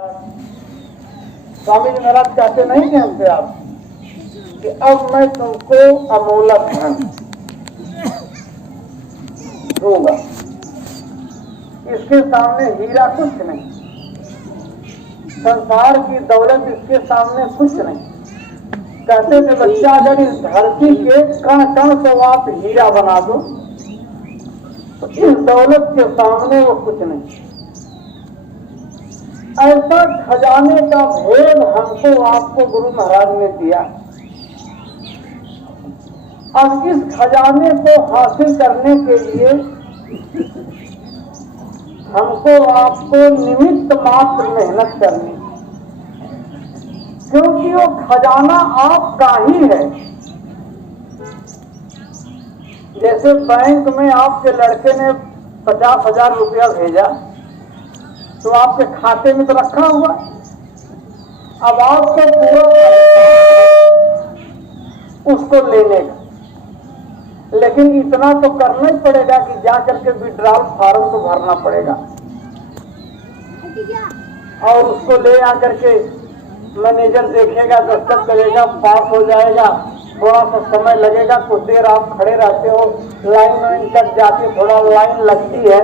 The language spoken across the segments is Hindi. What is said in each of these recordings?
स्वामी जी महाराज कहते नहीं थे हमसे आप कि अब मैं तुमको अमूलक धन दूंगा, इसके सामने हीरा कुछ नहीं, संसार की दौलत इसके सामने कुछ नहीं। कहते थे बच्चा अगर इस धरती के कण कण को आप हीरा बना दो तो इस दौलत के सामने वो कुछ नहीं। ऐसा खजाने का भेद हमको आपको गुरु महाराज ने दिया। अब इस खजाने को हासिल करने के लिए हमको आपको निमित्त मात्र मेहनत करनी, क्योंकि वो खजाना आपका ही है। जैसे बैंक में आपके लड़के ने 50,000 रुपया भेजा तो आपके खाते में तो रखा हुआ, अब आपको पूरा उसको लेने का, लेकिन इतना तो करना ही पड़ेगा कि जा करके विड्रॉल फॉर्म तो भरना पड़ेगा और उसको ले आकर के मैनेजर देखेगा, दस्तखत करेगा, पास हो जाएगा। थोड़ा सा समय लगेगा, कुछ देर आप खड़े रहते हो, लाइन कट जाती है, थोड़ा लाइन लगती है,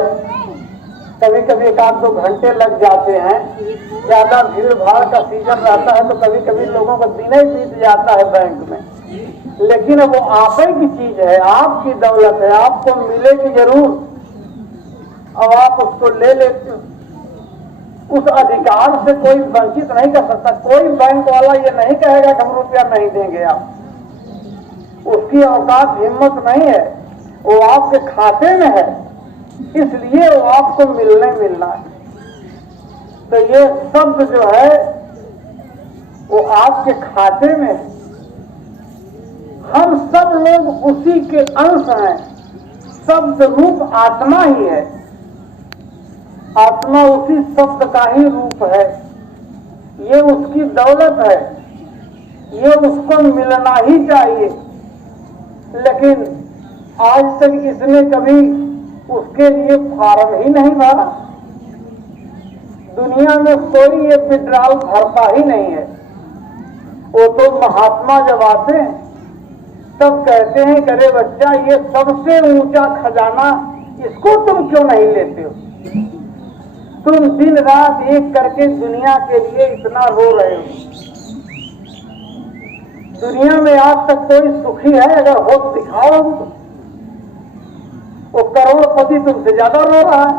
कभी कभी 1-2 घंटे लग जाते हैं। ज्यादा भीड़ भाड़ का सीजन रहता है तो कभी कभी लोगों का दिन ही बीत जाता है बैंक में, लेकिन वो आप ही की चीज है, आपकी दौलत है, आपको मिलेगी जरूर। अब आप उसको ले लेते हो, उस अधिकार से कोई वंचित नहीं कर सकता। कोई बैंक वाला ये नहीं कहेगा कि हम रुपया नहीं देंगे, आप उसकी औकात हिम्मत नहीं है, वो आपके खाते में है, इसलिए वो आपको मिलना है। तो ये शब्द जो है वो आपके खाते में है। हम सब लोग उसी के अंश हैं, शब्द रूप आत्मा ही है, आत्मा उसी शब्द का ही रूप है, ये उसकी दौलत है, ये उसको मिलना ही चाहिए। लेकिन आज तक इसने कभी उसके लिए फॉर्म ही नहीं भरा। दुनिया में कोई ये विड्रॉल भरता ही नहीं है। वो तो महात्मा जब आते हैं तब कहते हैं कि अरे बच्चा, ये सबसे ऊंचा खजाना, इसको तुम क्यों नहीं लेते हो? तुम दिन रात एक करके दुनिया के लिए इतना रो रहे हो। दुनिया में आज तक कोई सुखी है? अगर हो तो दिखाओ। वो करोड़पति तुमसे ज्यादा रो रहा है,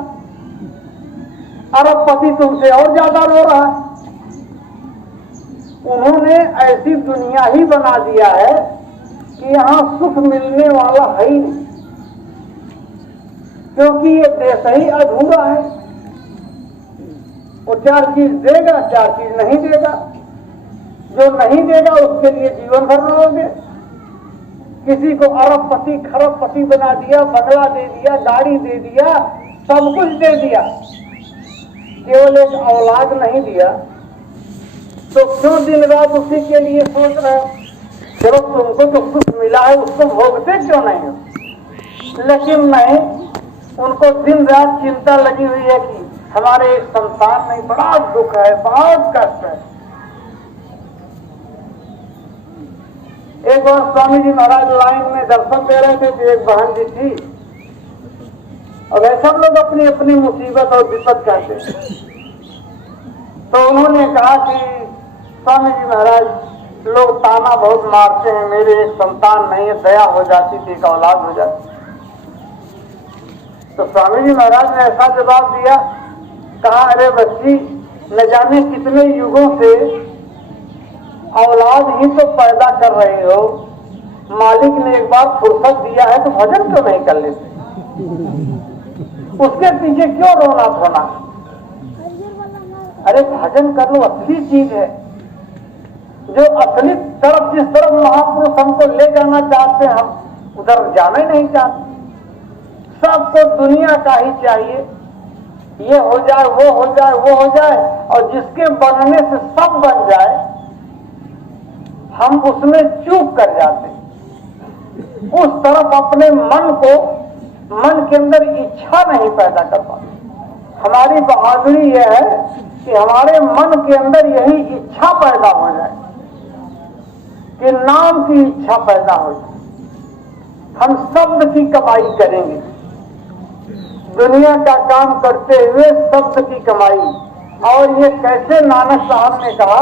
अरबपति तुमसे और ज्यादा रो रहा है। उन्होंने ऐसी दुनिया ही बना दिया है कि यहाँ सुख मिलने वाला है ही नहीं, क्योंकि ये देश ही अधूरा है। वो 4 चीज देगा, 4 चीज नहीं देगा। जो नहीं देगा उसके लिए जीवन भर रहोगे। किसी को अरबपति खरबपति बना दिया, बंगला दे दिया, गाड़ी दे दिया, सब कुछ दे दिया, केवल एक औलाद नहीं दिया। तो क्यों दिन रात उसी के लिए सोच रहे हो? चलो तुमको तो सुख मिला है, उसको भोगते क्यों नहीं हो? लेकिन नहीं, उनको दिन रात चिंता लगी हुई है कि हमारे एक संतान में बड़ा दुख है, बहुत कष्ट है। एक बार स्वामी जी महाराज लाइन में दर्शन दे रहे थे तो एक बहन जी थी, और सब लोग अपनी अपनी मुसीबत और विपद कहते हैं। तो उन्होंने कहा कि स्वामी जी महाराज, लोग ताना बहुत मारते हैं, मेरे एक संतान नहीं है, दया हो जाती थी, एक औलाद हो जाती। तो स्वामी जी महाराज ने ऐसा जवाब दिया, कहा अरे बच्ची, न जाने कितने युगों से औलाद ही तो पैदा कर रहे हो, मालिक ने एक बार फुर्सत दिया है तो भजन क्यों नहीं कर लेते? उसके पीछे क्यों रोना धोना? अरे भजन कर लो, असली चीज है। जो असली तरफ, जिस तरफ महापुरुष हमको ले जाना चाहते हैं, हम उधर जाना ही नहीं चाहते। सबको दुनिया का ही चाहिए, ये हो जाए, वो हो जाए, वो हो जाए, और जिसके बनने से सब बन जाए, हम उसमें चूक कर जाते। उस तरफ अपने मन को, मन के अंदर इच्छा नहीं पैदा कर पाते। हमारी बहादुरी यह है कि हमारे मन के अंदर यही इच्छा पैदा हो जाए कि नाम की इच्छा पैदा हो जाए। हम शब्द की कमाई करेंगे, दुनिया का काम करते हुए शब्द की कमाई। और ये कैसे नानक साहब ने कहा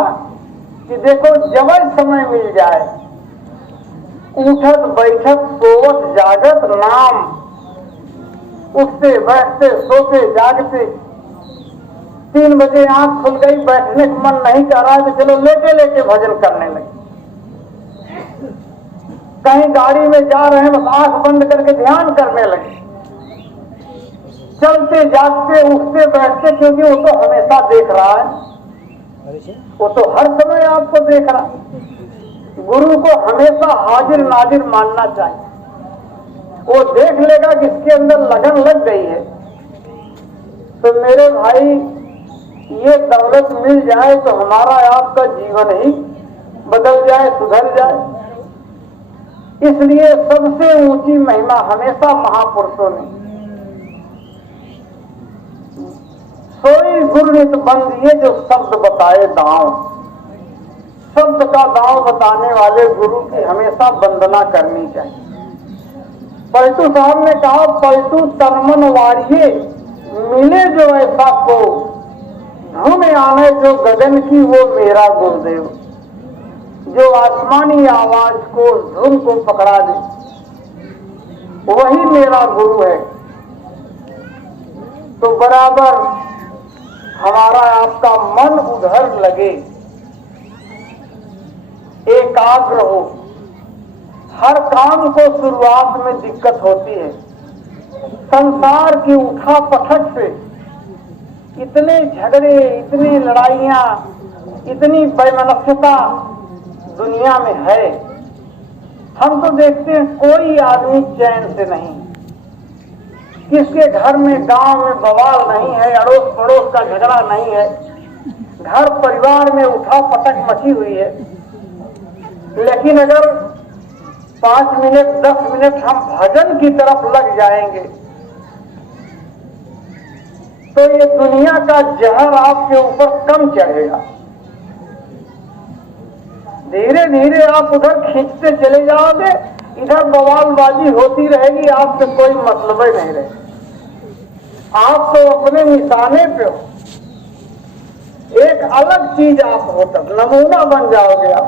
कि देखो जब समय मिल जाए, उठत बैठत सोवत जागत नाम, उठते बैठते सोते जागते, 3 बजे आंख खुल गई, बैठने का मन नहीं कर रहा तो चलो लेटे लेटे भजन करने लगे। कहीं गाड़ी में जा रहे हैं बस आंख बंद करके ध्यान करने लगे। चलते जागते उठते बैठते, क्योंकि वो तो हमेशा देख रहा है, वो तो हर समय आपको देख रहा है। गुरु को हमेशा हाजिर नाजिर मानना चाहिए। वो देख लेगा कि इसके अंदर लगन लग गई है। तो मेरे भाई, ये दौलत मिल जाए तो हमारा आपका जीवन ही बदल जाए, सुधर जाए। इसलिए सबसे ऊंची महिमा हमेशा महापुरुषों ने, सोई गुरु नित बंदिए जो शब्द बताए दांव, शब्द का दांव बताने वाले गुरु की हमेशा वंदना करनी चाहिए। पलटू साहब ने कहा, पलटू तनमन वारिये मिले जो ऐसा को, धुन आने जो गगन की वो मेरा गुरुदेव, जो आसमानी आवाज को धुन को पकड़ा दे वही मेरा गुरु है। तो बराबर हमारा आपका मन उधर लगे, एकाग्र हो। हर काम को शुरुआत में दिक्कत होती है। संसार की उठा पटक से इतने झगड़े, इतनी लड़ाइयां, इतनी वैमनस्यता दुनिया में है। हम तो देखते हैं कोई आदमी चैन से नहीं, किसके घर में गांव में बवाल नहीं है, अड़ोस पड़ोस का झगड़ा नहीं है, घर परिवार में उठा पटक मची हुई है। लेकिन अगर 5 मिनट 10 मिनट हम भजन की तरफ लग जाएंगे तो ये दुनिया का जहर आपके ऊपर कम चढ़ेगा। धीरे धीरे आप उधर खींचते चले जाओगे, इधर बवालबाजी होती रहेगी, आपसे कोई मतलब ही नहीं रहेगा। आप तो अपने निशाने पे हो, एक अलग चीज आप हो, तब नमूना बन जाओगे आप।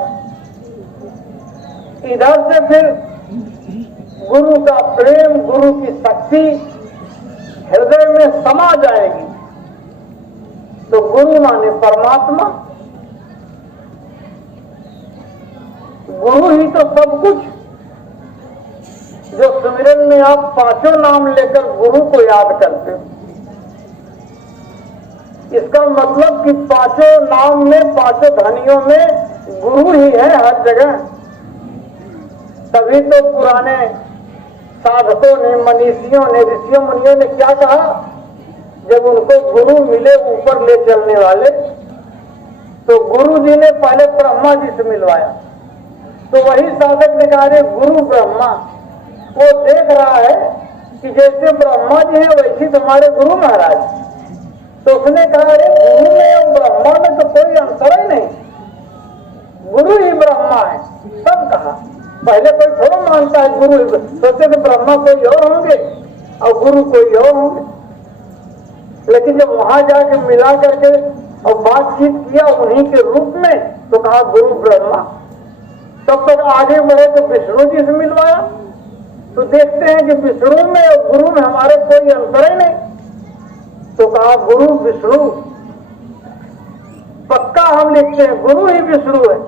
इधर से फिर गुरु का प्रेम, गुरु की शक्ति हृदय में समा जाएगी। तो गुरु माने परमात्मा, गुरु ही तो सब कुछ। जो सुमिरन में आप 5 नाम लेकर गुरु को याद करते हो, इसका मतलब कि 5 नाम में, 5 ध्वनियों में गुरु ही है हर जगह। तभी तो पुराने साधकों ने, मनीषियों ने, ऋषियों मुनियों ने क्या कहा, जब उनको गुरु मिले ऊपर ले चलने वाले, तो गुरु जी ने पहले ब्रह्मा जी से मिलवाया। तो वही साधक ने कहा, अरे गुरु ब्रह्मा, वो देख रहा है कि जैसे ब्रह्मा जी हैं वैसे तुम्हारे गुरु महाराज। तो उसने कहा, अरे गुरु में और ब्रह्मा में तो कोई अंतर ही नहीं, गुरु ही ब्रह्मा है। सब कहा, पहले कोई थोड़ा मानता है गुरु, सोचते थे ब्रह्मा कोई और होंगे और गुरु कोई और होंगे। लेकिन जब वहां जाके मिला करके और बातचीत किया उन्हीं के रूप में, तो कहा गुरु ब्रह्मा। तब तक आगे बढ़े तो विष्णु जी से मिलवाया, तो देखते हैं कि विष्णु में और गुरु में हमारे कोई अंतर ही नहीं। तो कहा गुरु विष्णु, पक्का हम लिखते हैं गुरु ही विष्णु है।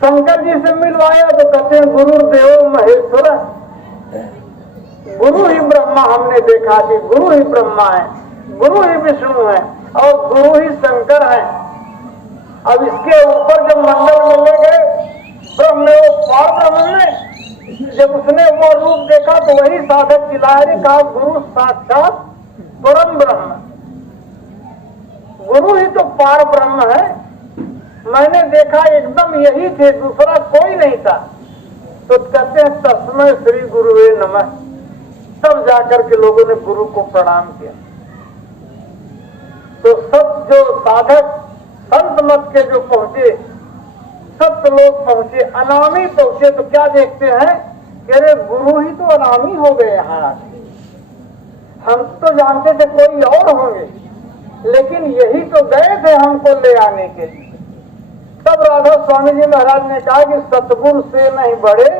शंकर जी से मिलवाया तो कहते हैं गुरुदेव महेश्वर, गुरु ही ब्रह्मा। हमने देखा कि गुरु ही ब्रह्मा है, गुरु ही विष्णु है और गुरु ही शंकर है। अब इसके ऊपर जब मंडल मिलने गए ब्रह्म में, वो पार ब्रह्म में जब उसने वो रूप देखा तो वही साधक चिल्लाए, कहा गुरु साक्षात परम ब्रह्म, गुरु ही तो पार ब्रह्म है। मैंने देखा एकदम यही थे, दूसरा कोई नहीं था। तो कहते हैं तस्मै श्री गुरुवे नमः। तब जाकर के लोगों ने गुरु को प्रणाम किया। तो सब जो साधक संत मत के जो पहुंचे, सत्य लोग पहुंचे, अनामी पहुंचे, तो क्या देखते हैं कि अरे गुरु ही तो अनामी हो गए यहाँ। हम तो जानते थे कोई और होंगे, लेकिन यही तो गए थे हमको ले आने के लिए। तब राधा स्वामी जी महाराज ने कहा कि सतगुरु से नहीं बढ़े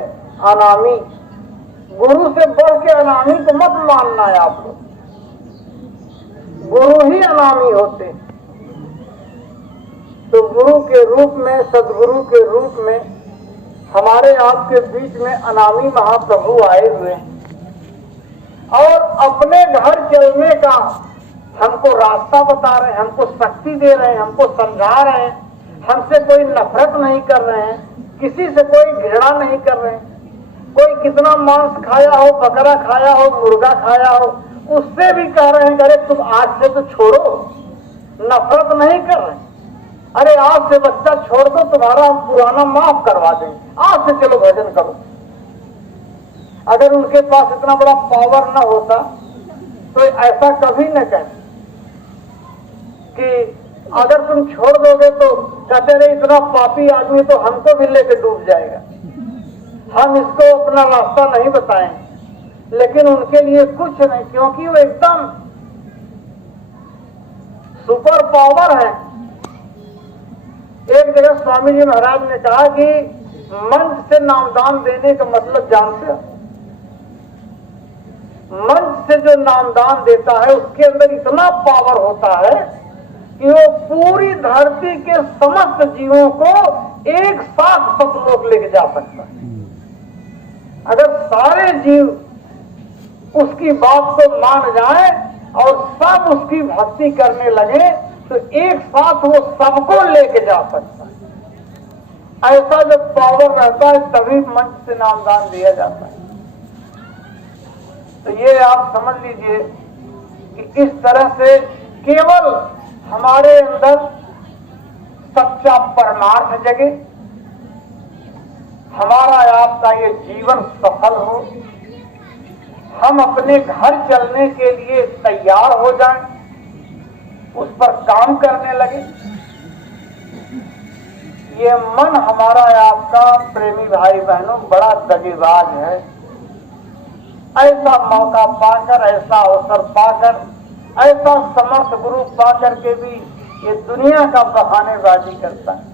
अनामी, गुरु से बढ़ के अनामी को मत मानना है आप लोग, गुरु ही अनामी होते। तो गुरु के रूप में, सदगुरु के रूप में हमारे आपके बीच में अनामी महाप्रभु आए हुए हैं और अपने घर चलने का हमको रास्ता बता रहे हैं, हमको शक्ति दे रहे हैं, हमको समझा रहे हैं, हमसे कोई नफरत नहीं कर रहे हैं, किसी से कोई घृणा नहीं कर रहे हैं। कोई कितना मांस खाया हो, बकरा खाया हो, मुर्गा खाया हो, उससे भी कह रहे हैं अरे तुम आज से तो छोड़ो, नफरत नहीं कर रहे। अरे आज से बच्चा छोड़ दो, तुम्हारा हम पुराना माफ करवा देंगे, आज से चलो भजन करो। अगर उनके पास इतना बड़ा पावर न होता तो ऐसा कभी न कहें कि अगर तुम छोड़ दोगे तो कहते रहे इतना पापी आदमी तो हमको भी लेकर डूब जाएगा, हम इसको अपना रास्ता नहीं बताएंगे। लेकिन उनके लिए कुछ नहीं, क्योंकि वो एकदम सुपर पावर है। एक जगह स्वामी जी महाराज ने कहा कि मंच से नामदान देने का मतलब जानते हो? मंच से जो नामदान देता है उसके अंदर इतना पावर होता है कि वो पूरी धरती के समस्त जीवों को एक साथ सतलोक लेके जा सकता है। अगर सारे जीव उसकी बात को मान जाए और सब उसकी भक्ति करने लगे तो एक साथ वो सबको लेके जा सकता है। ऐसा जब पावर रहता है तभी मंच से नामदान दिया जाता है। तो ये आप समझ लीजिए कि इस तरह से केवल हमारे अंदर सच्चा परमार्थ जगे, हमारा आपका ये जीवन सफल हो, हम अपने घर चलने के लिए तैयार हो जाएं, उस पर काम करने लगे। ये मन हमारा आपका प्रेमी भाई बहनों बड़ा दगेबाज है। ऐसा मौका पाकर, ऐसा अवसर पाकर, ऐसा समर्थ गुरु पाकर के भी ये दुनिया का बहानेबाजी करता है।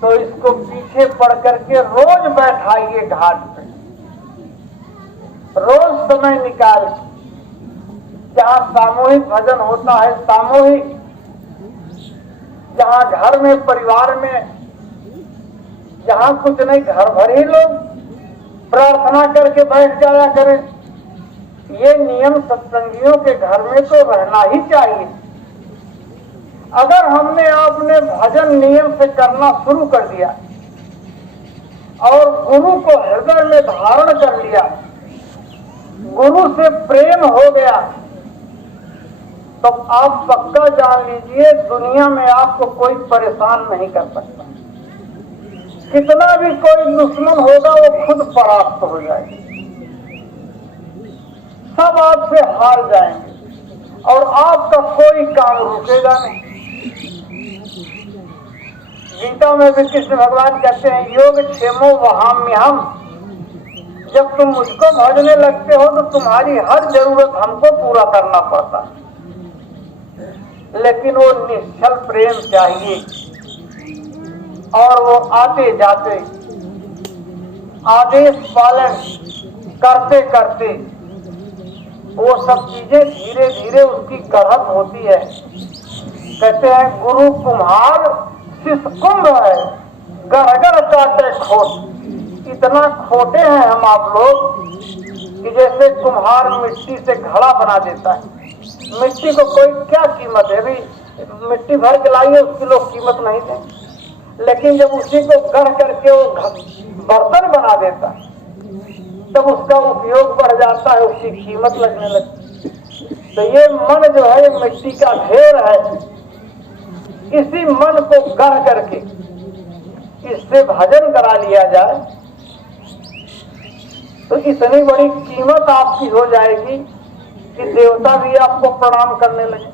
तो इसको पीछे पड़ करके रोज बैठाइए घाट पे, रोज समय निकाल, जहाँ सामूहिक भजन होता है सामूहिक, जहाँ घर में परिवार में जहाँ कुछ नहीं घर भर ही लोग प्रार्थना करके बैठ जाया करें। ये नियम सत्संगियों के घर में तो रहना ही चाहिए। अगर हमने आपने भजन नियम से करना शुरू कर दिया और गुरु को हृदय में धारण कर लिया, गुरु से प्रेम हो गया, तो आप पक्का जान लीजिए दुनिया में आपको कोई परेशान नहीं कर सकता। कितना भी कोई दुश्मन होगा वो खुद परास्त हो जाएगा, सब आपसे हार जाएंगे और आपका कोई काम रुकेगा नहीं। गीता में भी कृष्ण भगवान कहते हैं योग क्षेमो वहाम्यहम्, जब तुम मुझको भजने लगते हो तो तुम्हारी हर जरूरत हमको पूरा करना पड़ता है। लेकिन वो निश्चल प्रेम चाहिए और वो आते जाते आदेश पालन करते करते वो सब चीजें धीरे धीरे उसकी गढ़त होती है। कहते हैं गुरु कुम्हार शिष्य कुंभ है, गढ़ काटे खोट। इतना खोटे हैं हम आप लोग कि जैसे कुम्हार मिट्टी से घड़ा बना देता है। मिट्टी को कोई क्या कीमत है भाई, मिट्टी भर के लाइए उसकी लोग कीमत नहीं देंगे, लेकिन जब उसी को गढ़ करके वो बर्तन बना देता है तब उसका उपयोग बढ़ जाता है, उसकी कीमत लगने लगती। तो ये मन जो है मिट्टी का ढेर है, इसी मन को गढ़ करके इससे भजन करा लिया जाए तो इतनी बड़ी कीमत आपकी हो जाएगी कि देवता भी आपको प्रणाम करने लगे।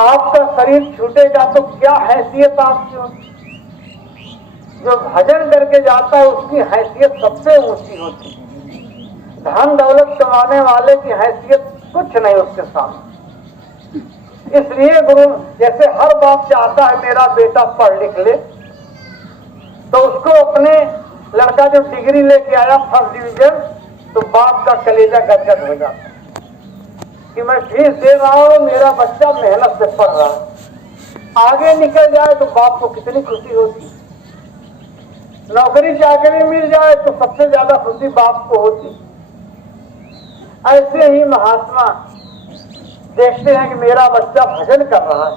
आपका शरीर छूटेगा तो क्या हैसियत आपकी होती। जो भजन करके जाता है उसकी हैसियत सबसे ऊंची होती है। धन दौलत कमाने वाले की हैसियत कुछ नहीं उसके सामने। इसलिए गुरु जैसे हर बाप चाहता है मेरा बेटा पढ़ लिख ले, तो उसको अपने लड़का जो डिग्री लेके आया फर्स्ट डिवीजन, तो बाप का कलेजा गदगद हो जाता कि मैं फीस दे रहा हूं, मेरा बच्चा मेहनत से पढ़ रहा है। आगे निकल जाए तो बाप को कितनी खुशी होती। नौकरी चाकरी मिल जाए तो सबसे ज्यादा खुशी बाप को होती। ऐसे ही महात्मा देखते हैं कि मेरा बच्चा भजन कर रहा है।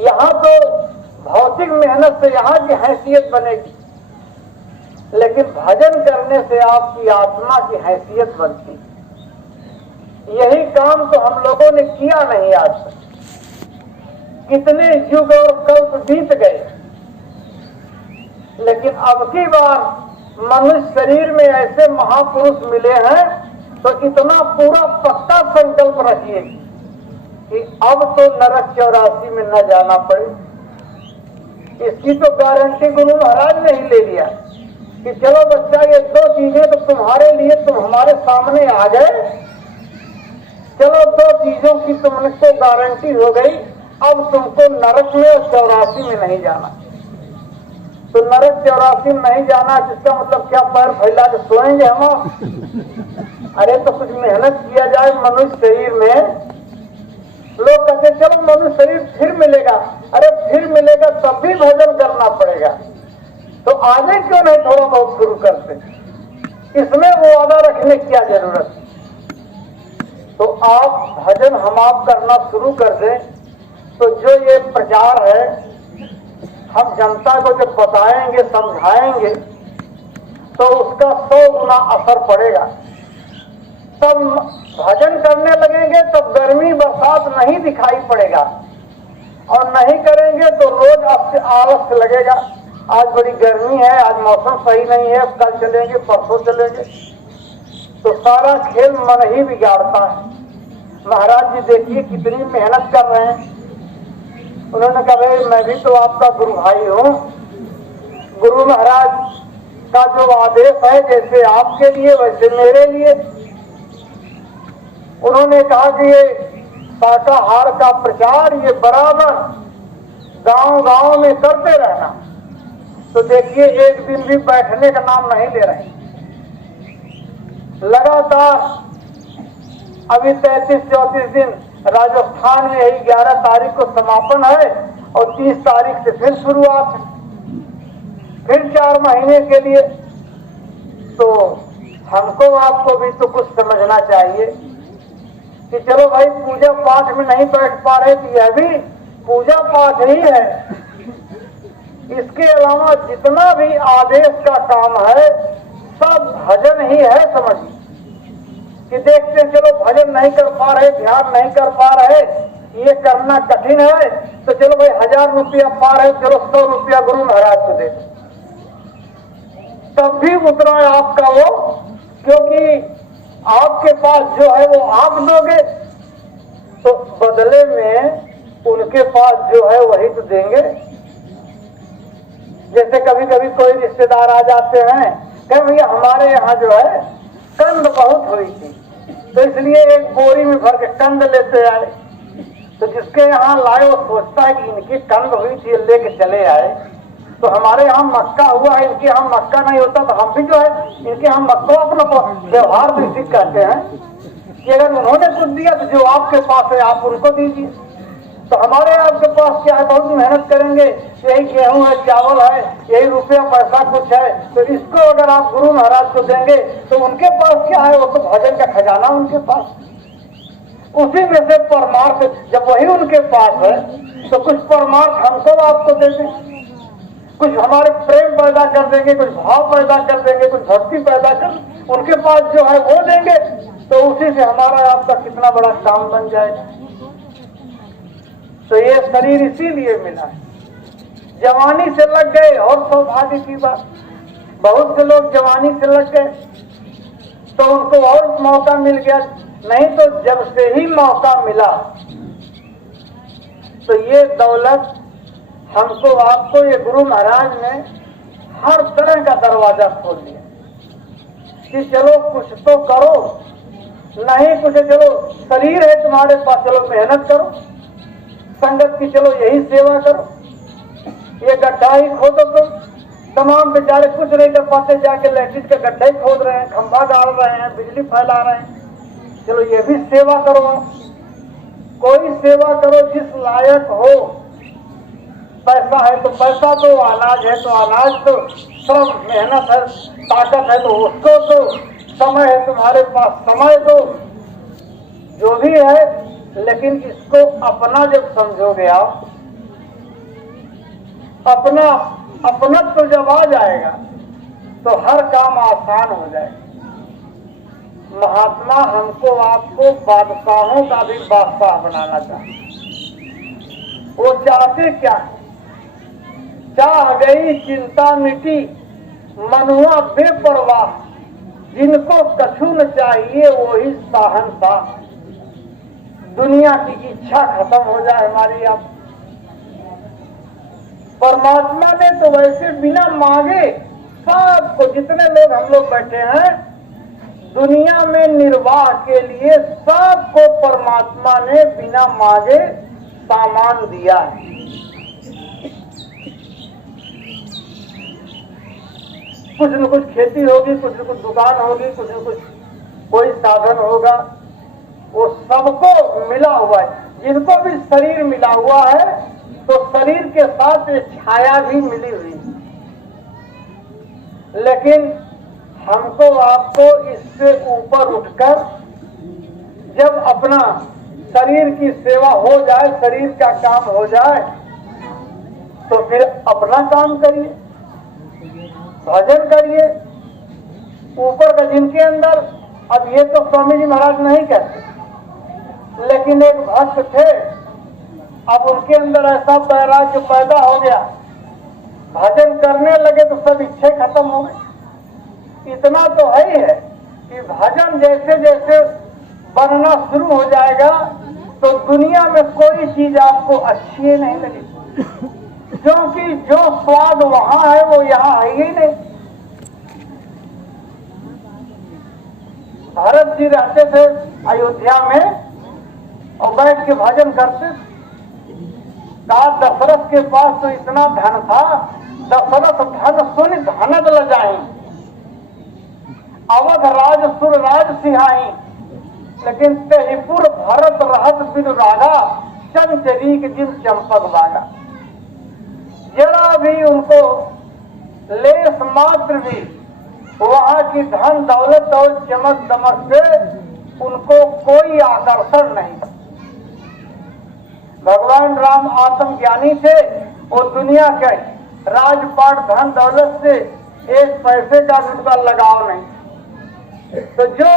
यहाँ तो भौतिक मेहनत से यहाँ की हैसियत बनेगी, लेकिन भजन करने से आपकी आत्मा की हैसियत बनती। यही काम तो हम लोगों ने किया नहीं आज तक। कितने युग और कल्प बीत गए, लेकिन अब की बार मनुष्य शरीर में ऐसे महापुरुष मिले हैं तो इतना पूरा पक्का संकल्प रखिए कि अब तो नरक 84 में न जाना पड़े। इसकी तो गारंटी गुरु महाराज ने ही ले लिया कि चलो बच्चा ये दो चीजें तो तुम्हारे लिए तुम हमारे सामने आ गए, चलो दो चीजों की तुमको गारंटी हो गई, अब तुमको नरक में 84 में नहीं जाना। तो नरक 84 में नहीं जाना जिसका मतलब क्या पैर फैला के सोएंगे हम? अरे तो कुछ मेहनत किया जाए मनुष्य शरीर में। लोग कहते चलो मनुष्य शरीर फिर मिलेगा, अरे फिर मिलेगा तब भी भजन करना पड़ेगा। तो आगे क्यों नहीं थोड़ा बहुत शुरू करते? इसमें वो वादा रखने की क्या जरूरत? तो आप भजन हम आप करना शुरू कर दें तो जो ये प्रचार है हम जनता को जब बताएंगे समझाएंगे तो उसका 100 गुना असर पड़ेगा। तब भजन करने लगेंगे तब गर्मी बरसात नहीं दिखाई पड़ेगा, और नहीं करेंगे तो रोज आपसे आलस लगेगा। आज बड़ी गर्मी है, आज मौसम सही नहीं है, कल चलेंगे परसों चलेंगे, तो सारा खेल मन ही बिगाड़ता है। महाराज जी देखिए कितनी मेहनत कर रहे हैं। उन्होंने कहा भाई मैं भी तो आपका गुरु भाई हूँ। गुरु महाराज का जो आदेश है जैसे आपके लिए वैसे मेरे लिए। उन्होंने कहा कि ये शाकाहार का प्रचार ये बराबर गांव-गांव में करते रहना। तो देखिए एक दिन भी बैठने का नाम नहीं ले रहे, लगातार अभी 33-34 दिन राजस्थान में यही 11 तारीख को समापन है और 30 तारीख से फिर शुरुआत है, फिर 4 महीने के लिए। तो हमको आपको भी तो कुछ समझना चाहिए कि चलो भाई पूजा पाठ में नहीं बैठ पा रहे तो यह भी पूजा पाठ ही है। इसके अलावा जितना भी आदेश का काम है सब भजन ही है। समझिए कि देखते हैं चलो भजन नहीं कर पा रहे, ध्यान नहीं कर पा रहे, ये करना कठिन है, तो चलो भाई 1000 रुपया पा रहे, चलो 100 रुपया गुरु महाराज को दे, तब भी उतना है आपका वो, क्योंकि आपके पास जो है वो आप दोगे तो बदले में उनके पास जो है वही तो देंगे। जैसे कभी कभी कोई रिश्तेदार आ जाते हैं, कहे भैया हमारे यहाँ जो है कंद बहुत हुई थी तो इसलिए एक बोरी में भर के कंद लेते आए। तो जिसके यहाँ लाए वो सोचता है कि इनकी कंद हुई थी लेके चले आए, तो हमारे यहाँ मक्का हुआ है, इनके यहाँ मक्का नहीं होता, तो हम भी जो है इनके यहाँ मक्का अपना व्यवहार विकसित करते हैं कि अगर उन्होंने कुछ दिया तो जो आपके पास है आप उनको दीजिए। तो हमारे आपके पास क्या है, बहुत मेहनत करेंगे, यही गेहूं है, चावल है, यही रुपया पैसा कुछ है, तो इसको अगर आप गुरु महाराज को देंगे तो उनके पास क्या है, वो तो भजन का खजाना उनके पास, उसी में से परमार्थ जब वही उनके पास है तो कुछ परमार्थ हमको आपको दे दें, कुछ हमारे प्रेम पैदा कर देंगे, कुछ भाव पैदा कर देंगे, कुछ भक्ति पैदा कर उनके पास जो है वो देंगे, तो उसी से हमारा आपका कितना बड़ा काम बन जाएगा। तो ये शरीर इसीलिए मिला है। जवानी से लग गए और सौभाग्य की बात, बहुत से लोग जवानी से लग गए तो उनको और मौका मिल गया, नहीं तो जब से ही मौका मिला तो ये दौलत हमको आपको ये गुरु महाराज ने हर तरह का दरवाजा खोल दिया कि चलो कुछ तो करो, नहीं कुछ चलो शरीर है तुम्हारे पास, चलो मेहनत करो, संगत की चलो यही सेवा करो, ये गड्ढा ही खोदो। तो तमाम बेचारे कुछ नहीं कर पाते, जाके लैट्रिन का गड्ढा ही खोद रहे हैं, खंभा डाल रहे हैं, बिजली फैला रहे हैं, चलो ये भी सेवा करो। कोई सेवा करो जिस लायक हो, पैसा है तो पैसा दो, अनाज है तो अनाज दो, श्रम मेहनत है, ताकत है तो उसको दो, समय है तुम्हारे पास समय दो, जो भी है। लेकिन इसको अपना जब समझोगे आप, अपना अपनत्व जब आ जाएगा तो हर काम आसान हो जाएगा। महात्मा हमको आपको बादशाहों का भी बादशाह बनाना चाहते। वो चाहते क्या? चाह गई चिंता मिटी, मनुआ बेपरवाह, जिनको कछु न चाहिए वही शाहनशाह। दुनिया की इच्छा खत्म हो जाए हमारी। आप परमात्मा ने तो वैसे बिना मांगे सबको, जितने लोग हम लोग बैठे हैं दुनिया में निर्वाह के लिए, सबको परमात्मा ने बिना मांगे सामान दिया है। कुछ न कुछ खेती होगी, कुछ न कुछ दुकान होगी, कुछ न कुछ कोई साधन होगा, वो सबको मिला हुआ है। जिनको भी शरीर मिला हुआ है तो शरीर के साथ छाया भी मिली हुई है। लेकिन हमको आपको इससे ऊपर उठकर जब अपना शरीर की सेवा हो जाए, शरीर का काम हो जाए, तो फिर अपना काम करिए, भजन करिए ऊपर का। जिनके अंदर, अब ये तो स्वामी जी महाराज नहीं कहते, लेकिन एक भक्त थे, अब उनके अंदर ऐसा वैराग्य पैदा हो गया, भजन करने लगे तो सब इच्छे खत्म हो गए। इतना तो है ही है कि भजन जैसे जैसे बनना शुरू हो जाएगा तो दुनिया में कोई चीज आपको अच्छी ही नहीं लगेगी, क्योंकि जो स्वाद वहां है वो यहाँ है ही नहीं। भरत जी रहते थे अयोध्या में और बैठ के भजन करते। कहा दशरथ के पास तो इतना धन था, दशरथ धन सुन धनद ल जाए, अवध राज सुर राज सिहाई, लेकिन तेहिपुर भरत रहत बिन रागा, चंचरीक जिम चंपक बागा। जरा भी उनको लेस मात्र भी वहां की धन दौलत और चमक दमक से उनको कोई आकर्षण नहीं था। भगवान राम आत्मज्ञानी थे, और दुनिया के राजपाट धन दौलत से एक पैसे का भी उनका लगाव नहीं। तो जो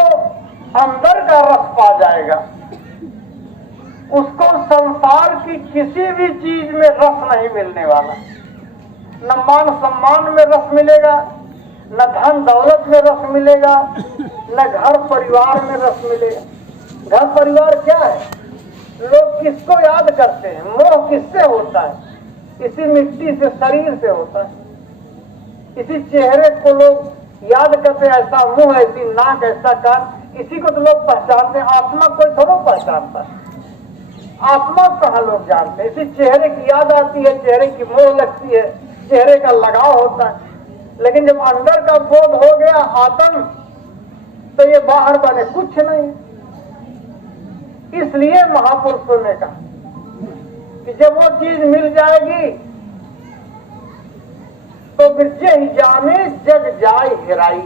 अंदर का रस पा जाएगा उसको संसार की किसी भी चीज में रस नहीं मिलने वाला। न मान सम्मान में रस मिलेगा, न धन दौलत में रस मिलेगा, न घर परिवार में रस मिलेगा। घर परिवार क्या है? लोग किसको याद करते हैं? मोह किससे होता है? इसी मिट्टी से, शरीर से होता है। इसी चेहरे को लोग याद करते हैं, ऐसा मुंह, ऐसी नाक, ऐसा कान, इसी को तो लोग पहचानते हैं। आत्मा कोई थोड़ा पहचानता है, आत्मा कहाँ लोग जानते हैं? इसी चेहरे की याद आती है, चेहरे की मोह लगती है, चेहरे का लगाव होता है। लेकिन जब अंदर का बोध हो गया आत्म, तो ये बाहर बने कुछ नहीं। इसलिए महापुरुषों ने कहा कि जब वो चीज मिल जाएगी तो फिर जय जाने जग जाए हेराई।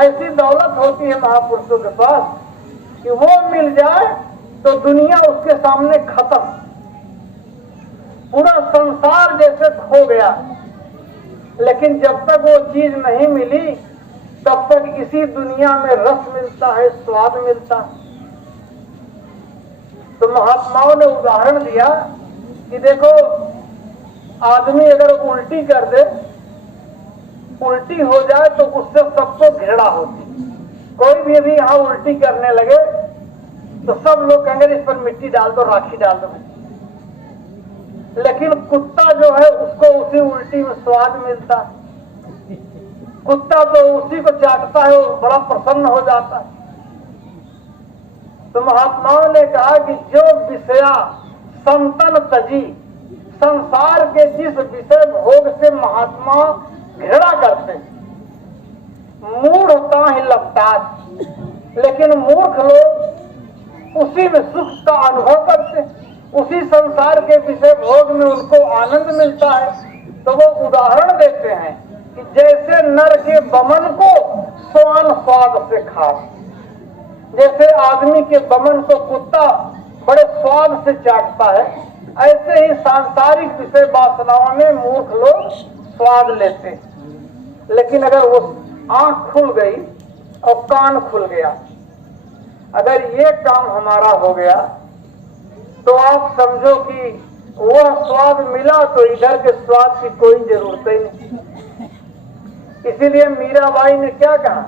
ऐसी दौलत होती है महापुरुषों के पास कि वो मिल जाए तो दुनिया उसके सामने खत्म, पूरा संसार जैसे खो गया। लेकिन जब तक वो चीज नहीं मिली तब तक इसी दुनिया में रस मिलता है, स्वाद मिलता है। तो महात्माओं ने उदाहरण दिया कि देखो, आदमी अगर उल्टी कर दे, उल्टी हो जाए तो उससे सबको घृणा होती। कोई भी अभी यहाँ उल्टी करने लगे तो सब लोग कहेंगे इस पर मिट्टी डाल दो, राखी डाल दो। लेकिन कुत्ता जो है उसको उसी उल्टी में स्वाद मिलता है। कुत्ता तो उसी को चाटता है, वो बड़ा प्रसन्न हो जाता है। तो महात्माओं ने कहा कि जो विषया संतन तजी, संसार के जिस विषय भोग से महात्मा घृणा करते, मूढ़ता ही लगता, लेकिन मूर्ख लोग उसी में सुख का अनुभव करते, उसी संसार के विषय भोग में उनको आनंद मिलता है। तो वो उदाहरण देते हैं कि जैसे नर के बमन को स्वान स्वाद से खा, जैसे आदमी के बमन को कुत्ता बड़े स्वाद से चाटता है, ऐसे ही सांसारिक विषय वासनाओं में मूर्ख लोग स्वाद लेते हैं। लेकिन अगर वो आंख खुल गई और कान खुल गया, अगर ये काम हमारा हो गया तो आप समझो कि वह स्वाद मिला तो इधर के स्वाद की कोई जरूरत ही नहीं। इसीलिए मीराबाई ने क्या कहा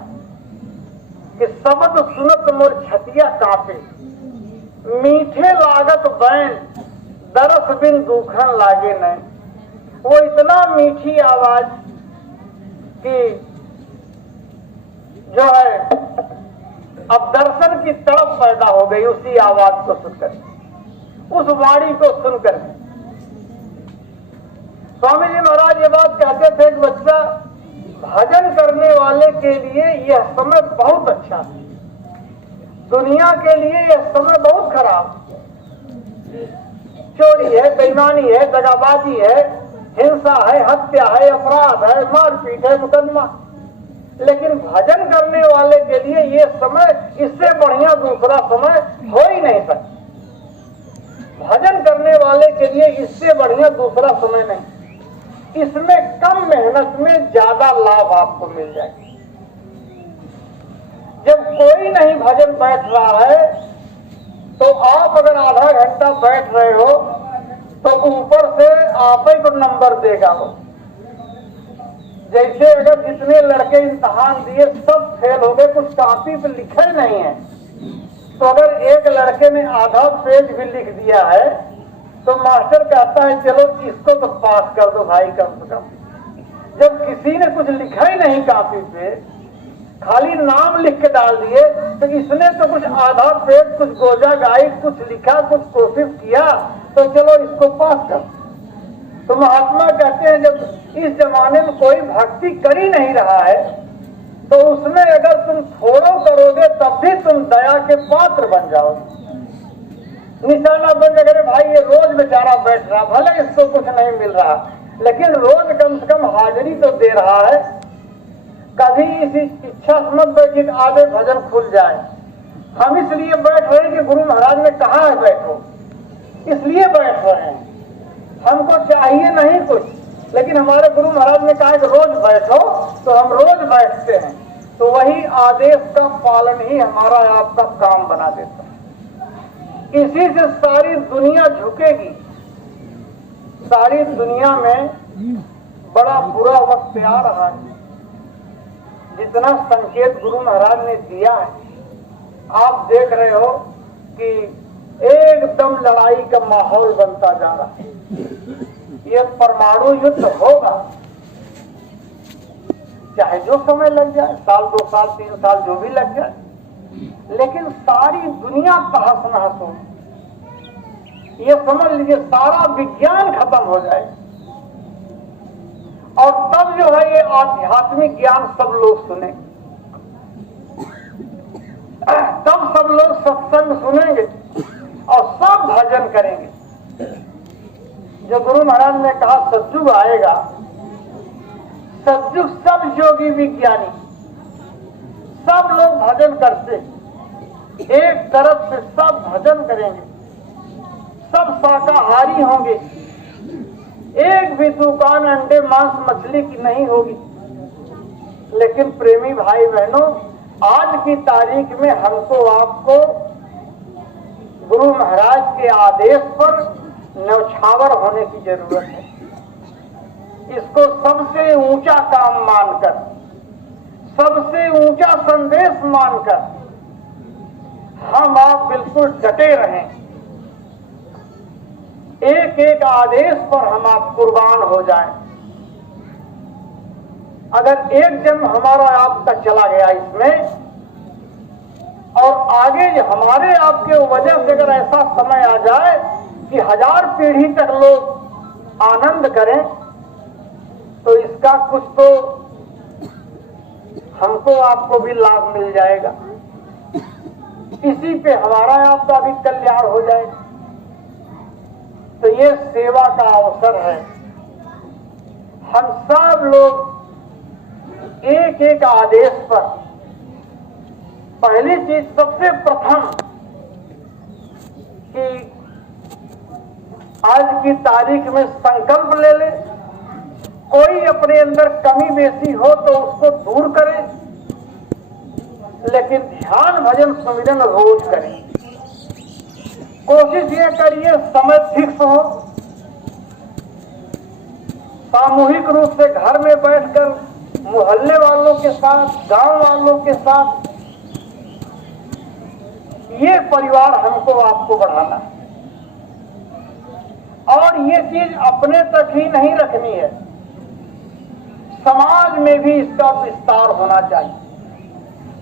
कि शब्द सुनत मोर छतिया कांपे, मीठे लागत बैन दरस बिन दुखन लागे नहीं। वो इतना मीठी आवाज कि जो है अब दर्शन की तड़प पैदा हो गई उसी आवाज को सुनकर, उस वाणी को सुनकर। स्वामी जी महाराज ये बात कहते थे कि बच्चा, भजन करने वाले के लिए यह समय बहुत अच्छा है, दुनिया के लिए यह समय बहुत खराब। चोरी है, बेईमानी है, दगाबाजी है, हिंसा है, हत्या है, अपराध है, मारपीट है, मुकदमा। लेकिन भजन करने वाले के लिए ये समय, इससे बढ़िया दूसरा समय हो ही नहीं सकता। भजन करने वाले के लिए इससे बढ़िया दूसरा समय नहीं। इसमें कम मेहनत में ज्यादा लाभ आपको मिल जाएगा। जब कोई नहीं भजन बैठ रहा है तो आप अगर आधा घंटा बैठ रहे हो तो ऊपर से आप ही को नंबर देगा वो। जैसे अगर जितने लड़के इम्तहान दिए सब फेल हो गए, कुछ कॉपी पे लिखे नहीं है, तो अगर एक लड़के ने आधा पेज भी लिख दिया है तो मास्टर कहता है चलो इसको तो पास कर दो भाई कम से कम। जब किसी ने कुछ लिखा ही नहीं कॉपी पे, खाली नाम लिख के डाल दिए, तो इसने तो कुछ आधा पेज, कुछ गोजा गाई, कुछ लिखा, कुछ कोशिश किया, तो चलो इसको पास कर। तो महात्मा कहते हैं जब इस जमाने में कोई भक्ति कर ही नहीं रहा है तो उसमें अगर तुम थोड़ा करोगे तब भी तुम दया के पात्र बन जाओगे। निशाना बन जाएगा, भाई ये रोज बेचारा बैठ रहा, भले इसको कुछ नहीं मिल रहा, लेकिन रोज कम से कम हाजिरी तो दे रहा है। कभी इसी इच्छा मत बैठिए आधे भजन खुल जाए। हम इसलिए बैठ रहे हैं कि गुरु महाराज ने कहा है बैठो, इसलिए बैठ रहे हैं। हमको चाहिए नहीं कुछ, लेकिन हमारे गुरु महाराज ने कहा कि रोज बैठो, तो हम रोज बैठते हैं। तो वही आदेश का पालन ही हमारा आपका काम बना देता है। इसी से सारी दुनिया झुकेगी। सारी दुनिया में बड़ा बुरा वक्त आ रहा है। जितना संकेत गुरु महाराज ने दिया है, आप देख रहे हो कि एकदम लड़ाई का माहौल बनता जा रहा है। ये परमाणु युद्ध होगा, चाहे जो समय लग जाए, साल 2 साल 3 साल जो भी लग जाए, लेकिन सारी दुनिया तहस नहस हो। ये समझ लीजिए सारा विज्ञान खत्म हो जाए और तब जो है ये आध्यात्मिक ज्ञान सब लोग सुने, तब सब लोग सत्संग सुनेंगे और सब भजन करेंगे। जो गुरु महाराज ने कहा सतयुग आएगा, सतयुग सब योगी विज्ञानी सब लोग भजन करते, एक तरफ से सब भजन करेंगे, सब शाकाहारी होंगे, एक भी दुकान अंडे मांस मछली की नहीं होगी। लेकिन प्रेमी भाई बहनों, आज की तारीख में हमको आपको गुरु महाराज के आदेश पर न्यौछावर होने की जरूरत है। इसको सबसे ऊंचा काम मानकर, सबसे ऊंचा संदेश मानकर हम आप बिल्कुल डटे रहें। एक एक आदेश पर हम आप कुर्बान हो जाएं। अगर एक जन्म हमारा आपका चला गया इसमें, और आगे हमारे आपके वजह से अगर ऐसा समय आ जाए कि 1000 पीढ़ी तक लोग आनंद करें, तो इसका कुछ तो हमको आपको भी लाभ मिल जाएगा। इसी पे हमारा आपका भी कल्याण हो जाएगा। तो ये सेवा का अवसर है। हम सब लोग एक एक आदेश पर, पहली चीज सबसे प्रथम कि आज की तारीख में संकल्प ले ले, कोई अपने अंदर कमी बेसी हो तो उसको दूर करें, लेकिन ध्यान भजन सुमिरन रोज करें। कोशिश ये करिए समय फिक्स हो, सामूहिक रूप से घर में बैठकर मोहल्ले वालों के साथ, गांव वालों के साथ, ये परिवार हमको आपको बढ़ाना है। और ये चीज अपने तक ही नहीं रखनी है, समाज में भी इसका विस्तार होना चाहिए।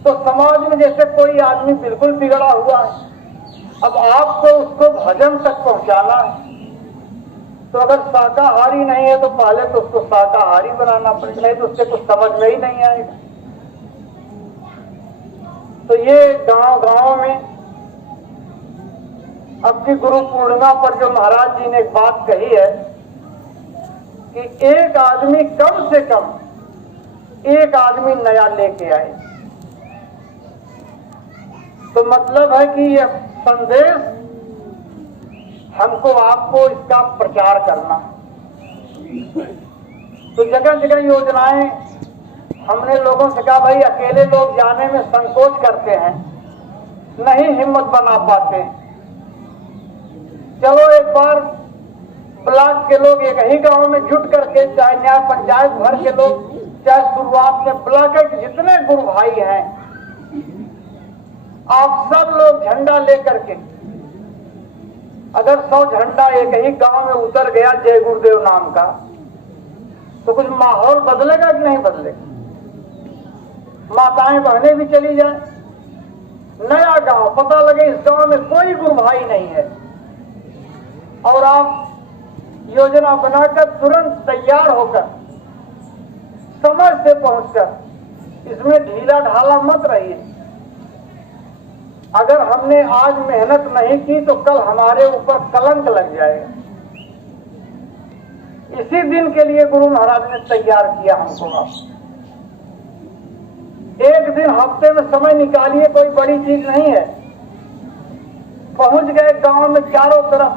तो समाज में जैसे कोई आदमी बिल्कुल बिगड़ा हुआ है, अब आपको उसको भजन तक पहुंचाना है, तो अगर शाकाहारी नहीं है तो पहले तो उसको शाकाहारी बनाना पड़ेगा, नहीं तो उससे कुछ समझ में ही नहीं आएगा। तो ये गांव गांव में अब की गुरु पूर्णिमा पर जो महाराज जी ने एक बात कही है कि एक आदमी कम से कम एक आदमी नया लेके आए, तो मतलब है कि ये संदेश हमको आपको इसका प्रचार करना। तो जगह जगह योजनाएं हमने लोगों से कहा, भाई अकेले लोग जाने में संकोच करते हैं, नहीं हिम्मत बना पाते, चलो एक बार ब्लॉक के लोग एक ही गांव में जुट करके, चाहे न्याय पंचायत भर के लोग, चाहे शुरुआत में ब्लॉक के जितने गुरु भाई हैं, आप सब लोग झंडा लेकर के, अगर 100 झंडा एक ही गांव में उतर गया जय गुरुदेव नाम का, तो कुछ माहौल बदलेगा कि नहीं बदलेगा? माताएं बहनें भी चली जाए, नया गांव, पता लगे इस गांव में कोई गुरु भाई नहीं है, और आप योजना बनाकर तुरंत तैयार होकर समय से पहुंचकर इसमें ढीला ढाला मत रहिए। अगर हमने आज मेहनत नहीं की तो कल हमारे ऊपर कलंक लग जाएगा। इसी दिन के लिए गुरु महाराज ने तैयार किया हमको। आप एक दिन हफ्ते में समय निकालिए, कोई बड़ी चीज नहीं है। पहुंच गए गांव में चारों तरफ,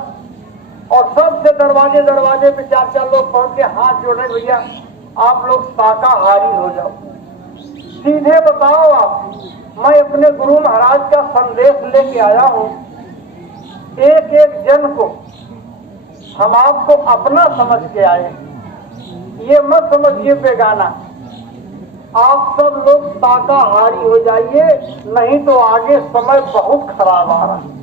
और सबसे दरवाजे दरवाजे पे 4-4 लोग पहुंच के हाथ जोड़े, भैया आप लोग शाकाहारी हो जाओ। सीधे बताओ आप, मैं अपने गुरु महाराज का संदेश लेके आया हूं, एक एक जन को हम आपको अपना समझ के आए, ये मत समझिए बेगाना। आप सब लोग शाकाहारी हो जाइए, नहीं तो आगे समय बहुत खराब आ रहा है।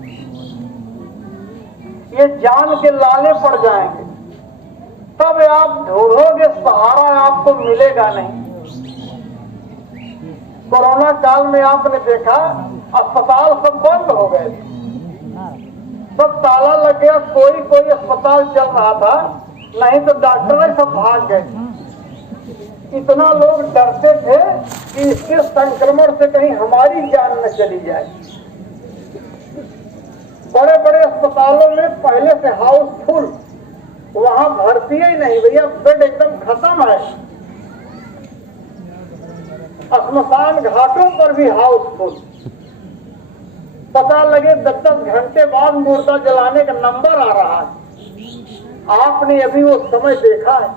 ये जान के लाले पड़ जाएंगे, तब आप ढूंढोगे सहारा, आपको मिलेगा नहीं। कोरोना काल में आपने देखा अस्पताल सब बंद हो गए, सब ताला लग गया, कोई अस्पताल चल रहा था, नहीं तो डॉक्टर सब भाग गए। इतना लोग डरते थे कि इसके संक्रमण से कहीं हमारी जान न चली जाए। बड़े बड़े अस्पतालों में पहले से हाउसफुल, वहां भर्ती ही नहीं भैया, बेड एकदम खत्म है। श्मशान घाटों पर भी हाउसफुल, पता लगे 10-10 घंटे बाद मुर्दा जलाने का नंबर आ रहा है। आपने अभी वो समय देखा है,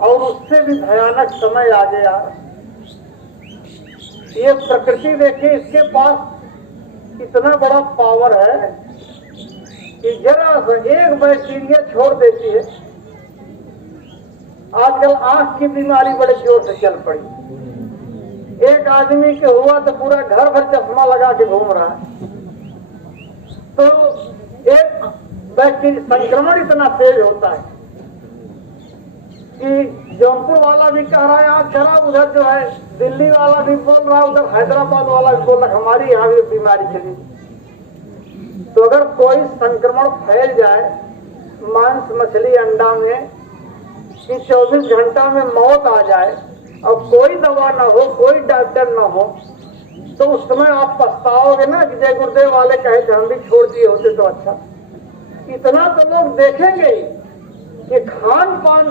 और उससे भी भयानक समय आ गया। ये प्रकृति देखिए, इसके पास इतना बड़ा पावर है कि जरा एक बैक्टीरिया छोड़ देती है। आजकल आंख की बीमारी बड़े जोर से चल पड़ी, एक आदमी के हुआ तो पूरा घर भर चश्मा लगा के घूम रहा है। तो एक बैक्टीरिया संक्रमण इतना तेज होता है कि जौनपुर वाला भी कह रहा है आप चला, उधर जो है दिल्ली वाला भी बोल रहा है, उधर हैदराबाद वाला भी बोल रहा है हमारी यहाँ भी बीमारी चली। तो अगर कोई संक्रमण फैल जाए मांस मछली अंडा में कि 24 घंटा में मौत आ जाए और कोई दवा ना हो, कोई डॉक्टर ना हो, तो उस समय आप पछताओगे ना कि जय गुरुदेव वाले कहे थे हम भी छोड़ दिए होते तो अच्छा। इतना तो लोग देखेंगे ही कि खान पान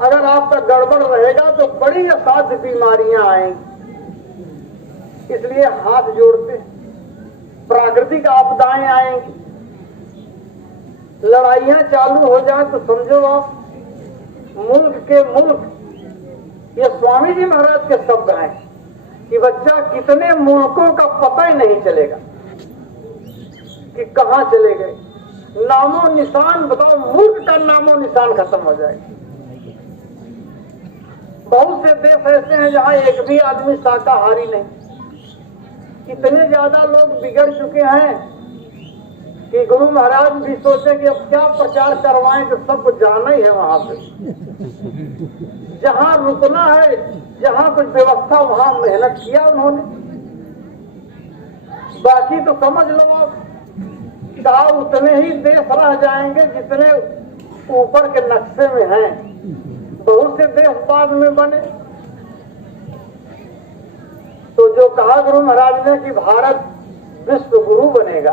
अगर आपका गड़बड़ रहेगा तो बड़ी असाध्य बीमारियां आएंगी। इसलिए हाथ जोड़ते, प्राकृतिक आपदाएं आएंगी, लड़ाइयां चालू हो जाए तो समझो आप मुल्क के मुल्क, ये स्वामी जी महाराज के शब्द हैं कि बच्चा कितने मुल्कों का पता ही नहीं चलेगा कि कहां चले गए, नामो निशान बताओ, मुल्क का नामो निशान खत्म हो जाएगा। बहुत से देश ऐसे हैं जहां एक भी आदमी शाकाहारी नहीं। इतने ज्यादा लोग बिगड़ चुके हैं कि गुरु महाराज भी सोचे कि अब क्या प्रचार करवाएं कि सबको जाना ही है वहां पे। जहां रुकना है, जहां कुछ व्यवस्था वहां मेहनत किया उन्होंने। बाकी तो समझ लो आप का उतने ही देश रह जाएंगे जितने ऊपर के नक्शे में हैं। बहुत से देश बाद में बने। तो जो कहा गुरु महाराज ने कि भारत विश्व गुरु बनेगा,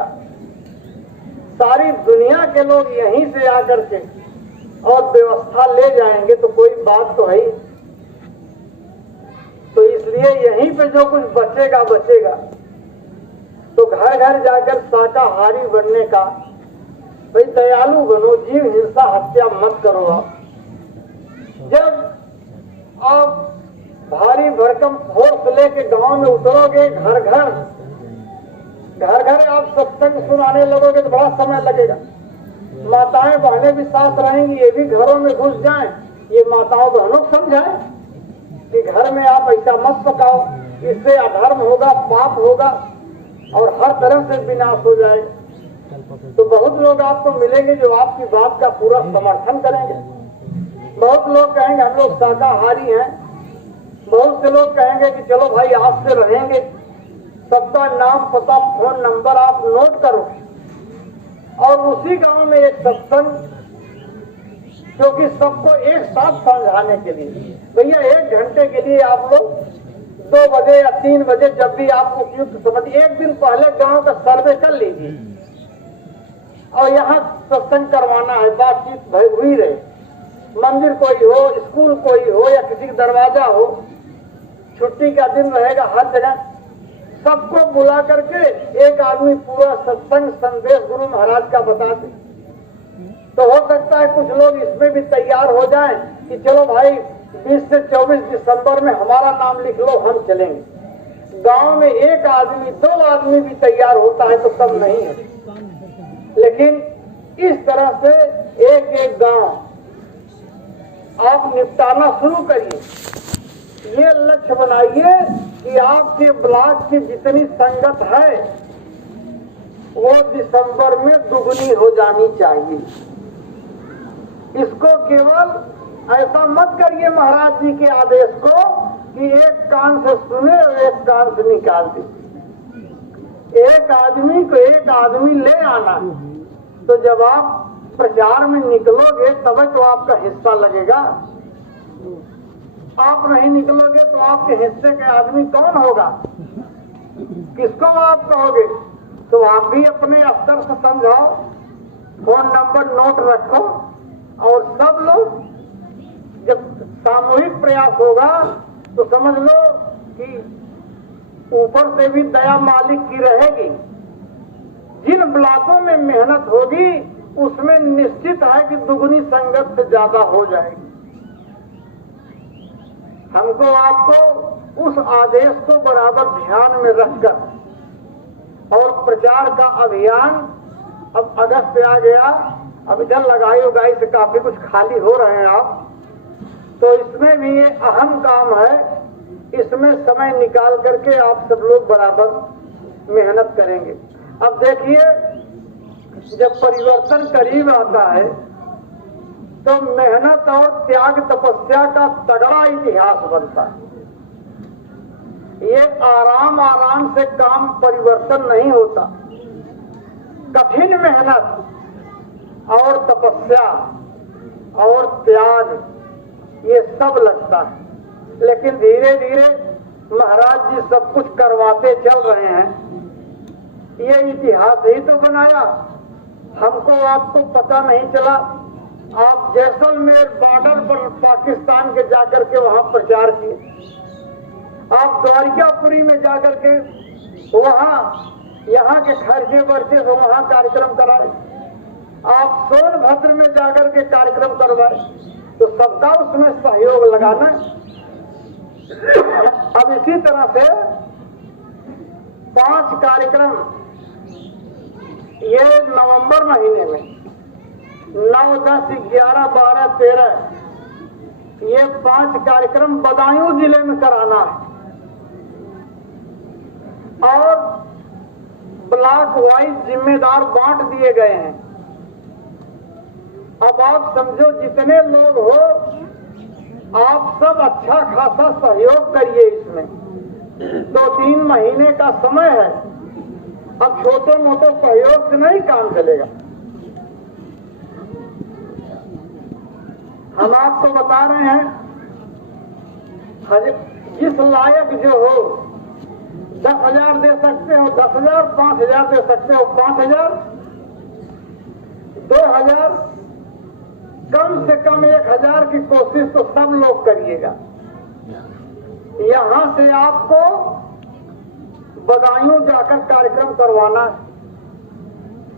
सारी दुनिया के लोग यहीं से आकर के और व्यवस्था ले जाएंगे तो कोई बात तो है ही। तो इसलिए यहीं पे जो कुछ बचेगा बचेगा। तो घर घर जाकर शाकाहारी बनने का, भाई दयालु बनो, जीव हिंसा हत्या मत करो। आप जब आप भारी भरकम फोर्स लेके गांव में उतरोगे, घर घर आप सत्संग सुनाने लगोगे तो बड़ा समय लगेगा। माताएं बहनें भी साथ रहेंगी, ये भी घरों में घुस जाएं, ये माताओं बहनों को समझाएं कि घर में आप ऐसा मत पकाओ, इससे अधर्म होगा, पाप होगा और हर तरह से विनाश हो जाएगा। तो बहुत लोग आपको मिलेंगे जो आपकी बात का पूरा समर्थन करेंगे। बहुत लोग कहेंगे हम लोग शाकाहारी हैं, बहुत से लोग कहेंगे कि चलो भाई आज से रहेंगे। सबका नाम पता फोन नंबर आप नोट करो और उसी गांव में एक सत्संग, क्योंकि सबको एक साथ समझाने के लिए, भैया 1 घंटे के लिए आप लोग 2 बजे या 3 बजे जब भी आप उपयुक्त समझिए, एक दिन पहले गांव का सर्वे कर लीजिए और यहाँ सत्संग करवाना है। बातचीत हुई रहे, मंदिर कोई हो, स्कूल कोई हो या किसी का दरवाजा हो, छुट्टी का दिन रहेगा, हर जगह सबको बुला करके एक आदमी पूरा सत्संग संदेश गुरु महाराज का बता दे। तो हो सकता है कुछ लोग इसमें भी तैयार हो जाएं कि चलो भाई 20 से 24 दिसंबर में हमारा नाम लिख लो, हम चलेंगे। गांव में 1 आदमी 2 आदमी भी तैयार होता है तो कम नहीं है। लेकिन इस तरह से एक गांव आप निपटाना शुरू करिए। ये लक्ष्य बनाइए कि आपके ब्लॉक की जितनी संगत है वो दिसंबर में दुगनी हो जानी चाहिए। इसको केवल ऐसा मत करिए महाराज जी के आदेश को कि एक कान से सुने और एक कान से निकाल दे। एक आदमी को एक आदमी ले आना है। तो जब आप प्रचार में निकलोगे तब तो आपका हिस्सा लगेगा। आप नहीं निकलोगे तो आपके हिस्से के आदमी कौन होगा, किसको आप कहोगे? तो आप भी अपने स्तर से समझाओ, फोन नंबर नोट रखो और सब लोग जब सामूहिक प्रयास होगा तो समझ लो कि ऊपर से भी दया मालिक की रहेगी। जिन ब्लॉकों में मेहनत होगी उसमें निश्चित है कि दुगनी संगत से ज्यादा हो जाएगी। हमको आपको उस आदेश को बराबर ध्यान में रखकर और प्रचार का अभियान, अब अगस्त आ गया, अब इधर लगाई उगाई से काफी कुछ खाली हो रहे हैं आप, तो इसमें भी ये अहम काम है। इसमें समय निकाल करके आप सब लोग बराबर मेहनत करेंगे। अब देखिए जब परिवर्तन करीब आता है तो मेहनत और त्याग तपस्या का तगड़ा इतिहास बनता है। ये आराम आराम से काम परिवर्तन नहीं होता, कठिन मेहनत और तपस्या और त्याग ये सब लगता है। लेकिन धीरे धीरे महाराज जी सब कुछ करवाते चल रहे हैं। ये इतिहास ही तो बनाया, हमको आपको पता नहीं चला। आप जैसलमेर बॉर्डर पर पाकिस्तान के जाकर के वहां प्रचार किए, आप द्वारिकापुरी में जाकर के वहां यहाँ के खर्चे वर्चे से वहां कार्यक्रम कराए, आप सोनभद्र में जाकर के कार्यक्रम करवाए, तो सबका उसमें सहयोग लगाना। अब इसी तरह से 5 कार्यक्रम ये नवंबर महीने में 9, 10, 11, 12, 13 ये 5 कार्यक्रम बदायूं जिले में कराना है और ब्लॉक वाइज जिम्मेदार बांट दिए गए हैं। अब आप समझो जितने लोग हो आप सब अच्छा खासा सहयोग करिए। इसमें 2-3 महीने का समय है, अब छोटे मोटे सहयोग से नहीं काम चलेगा। हम आपको बता रहे हैं जिस लायक जो हो 10,000 दे सकते हो 10,000, 5,000 दे सकते हो 5,000, 2,000, कम से कम 1,000 की कोशिश तो सब लोग करिएगा। यहां से आपको बदायूं जाकर कार्यक्रम करवाना है।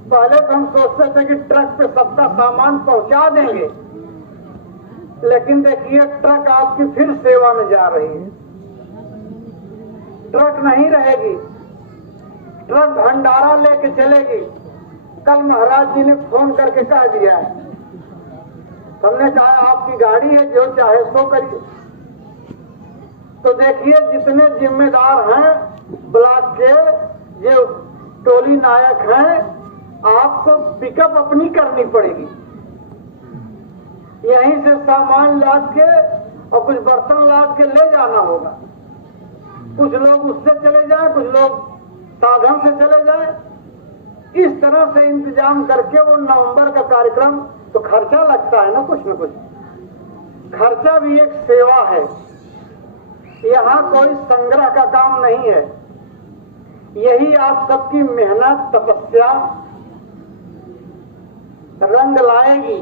पहले तो हम सोचते थे कि ट्रक पे सबका सामान पहुंचा देंगे, लेकिन देखिए ट्रक आपकी फिर सेवा में जा रही है। ट्रक नहीं रहेगी, ट्रक भंडारा लेके चलेगी। कल महाराज जी ने फोन करके कह दिया है, हमने कहा आपकी गाड़ी है, जो चाहे सो करिए। तो देखिए जितने जिम्मेदार हैं ब्लॉक के, जो टोली नायक हैं, आपको पिकअप अपनी करनी पड़ेगी। यहीं से सामान लाद के और कुछ बर्तन लाद के ले जाना होगा। कुछ लोग उससे चले जाएं, कुछ लोग साधन से चले जाएं। इस तरह से इंतजाम करके वो नवंबर का कार्यक्रम, तो खर्चा लगता है ना कुछ न कुछ, खर्चा भी एक सेवा है। यहाँ कोई संग्रह का काम नहीं है। यही आप सबकी मेहनत तपस्या रंग लाएगी,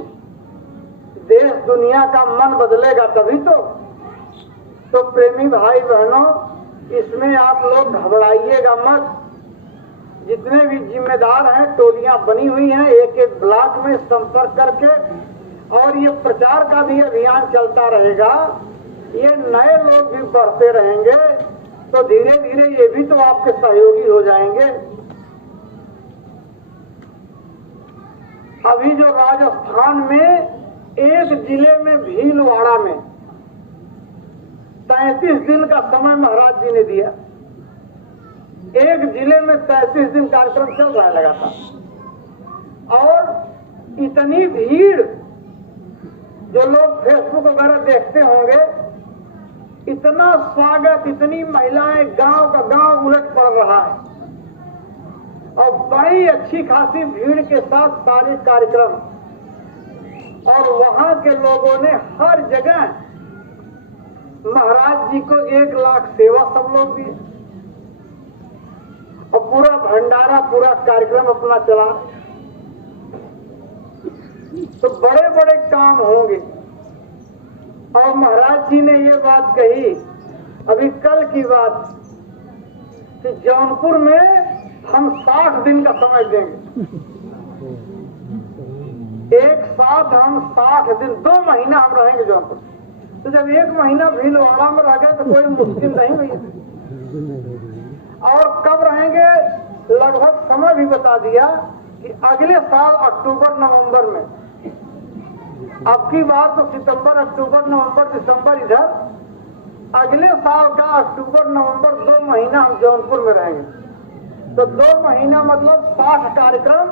देश दुनिया का मन बदलेगा तभी तो प्रेमी भाई बहनों, इसमें आप लोग घबराइएगा मत। जितने भी जिम्मेदार हैं, टोलियां बनी हुई हैं, एक एक ब्लॉक में संपर्क करके, और ये प्रचार का भी अभियान चलता रहेगा। ये नए लोग भी बढ़ते रहेंगे तो धीरे धीरे ये भी तो आपके सहयोगी हो जाएंगे। अभी जो राजस्थान में एक जिले में भीलवाड़ा में 33 दिन का समय महाराज जी ने दिया। एक जिले में 33 दिन कार्यक्रम चल रहा है लगातार, और इतनी भीड़, जो लोग फेसबुक वगैरह देखते होंगे, इतना स्वागत, इतनी महिलाएं, गांव का गांव उलट पड़ रहा है, और बड़ी अच्छी खासी भीड़ के साथ सारे कार्यक्रम, और वहां के लोगों ने हर जगह महाराज जी को 1 लाख सेवा सब लोग दिए, और पूरा भंडारा, पूरा कार्यक्रम अपना चला। तो बड़े बड़े काम होंगे। और महाराज जी ने ये बात कही, अभी कल की बात, कि जौनपुर में हम 60 दिन का समय देंगे। एक साथ हम 60 दिन, 2 महीना हम रहेंगे जौनपुर। तो जब 1 महीना भीलवाड़ा में रह गए तो कोई मुश्किल नहीं हुई। और कब रहेंगे, लगभग समय भी बता दिया कि अगले साल अक्टूबर नवंबर में। अब की बात तो सितंबर, अक्टूबर, नवंबर, दिसंबर इधर, अगले साल का अक्टूबर नवंबर 2 महीना हम जौनपुर में रहेंगे। तो 2 महीना मतलब 60 कार्यक्रम,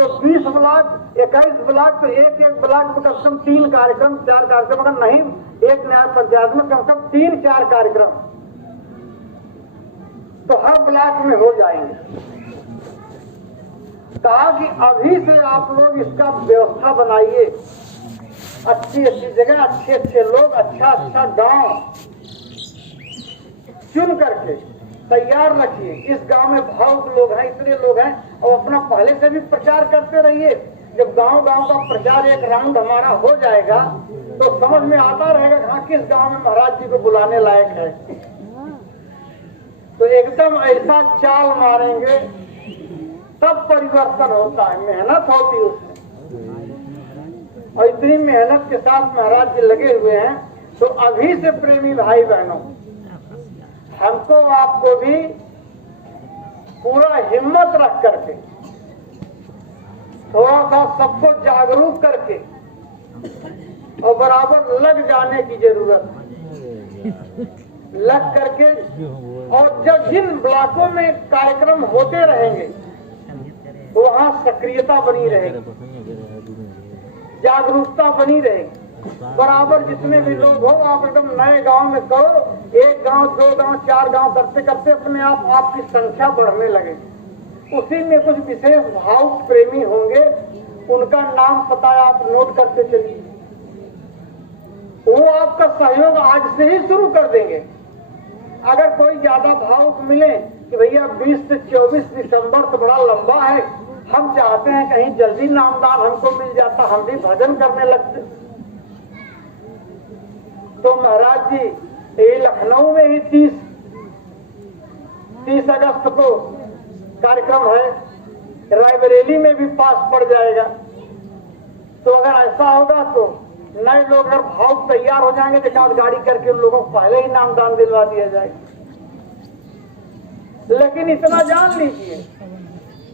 तो 20 ब्लॉक 21 ब्लॉक, तो एक ब्लॉक में कम से कम 3 कार्यक्रम 4 कार्यक्रम, अगर नहीं एक न्याय पंचायत में कम से कम 3-4 कार्यक्रम तो हर ब्लॉक में हो जाएंगे। ताकि अभी से आप लोग इसका व्यवस्था बनाइए, अच्छी जगह, अच्छे लोग, अच्छा गांव चुन करके तैयार रखिए। इस गांव में भावुक लोग हैं, इतने लोग हैं, और अपना पहले से भी प्रचार करते रहिए। जब गांव का प्रचार एक राउंड हमारा हो जाएगा तो समझ में आता रहेगा हाँ किस गांव में महाराज जी को बुलाने लायक है। तो एकदम ऐसा चाल मारेंगे तब परिवर्तन होता है, मेहनत होती है उसमें, और इतनी मेहनत के साथ महाराज जी लगे हुए हैं। तो अभी से प्रेमी भाई बहनों, हमको आपको भी पूरा हिम्मत रख करके थोड़ा सा सबको जागरूक करके और बराबर लग जाने की जरूरत है। लग करके, और जब जिन ब्लॉकों में कार्यक्रम होते रहेंगे वहाँ सक्रियता बनी रहेगी, जागरूकता बनी रहेगी। बराबर जितने भी लोग हो आप एकदम नए गांव में करो, 1 गांव 2 गांव 4 गांव करते करते अपने आप आपकी संख्या बढ़ने लगेगी। उसी में कुछ विशेष भावुक प्रेमी होंगे, उनका नाम पता आप नोट करते चलिए। वो आपका सहयोग आज से ही शुरू कर देंगे। अगर कोई ज्यादा भावुक मिले कि भैया 20 से 24 दिसंबर तो बड़ा लंबा है, हम चाहते हैं कहीं जल्दी नामदान हमको मिल जाता, हम भी भजन करने लगते, तो महाराज जी ये लखनऊ में ही 30 अगस्त को कार्यक्रम है, रायबरेली में भी पास पड़ जाएगा। तो अगर ऐसा होगा तो नए लोग अगर भाव तैयार हो जाएंगे तो आज गाड़ी करके उन लोगों को पहले ही नामदान दिलवा दिया जाएगा। लेकिन इतना जान लीजिए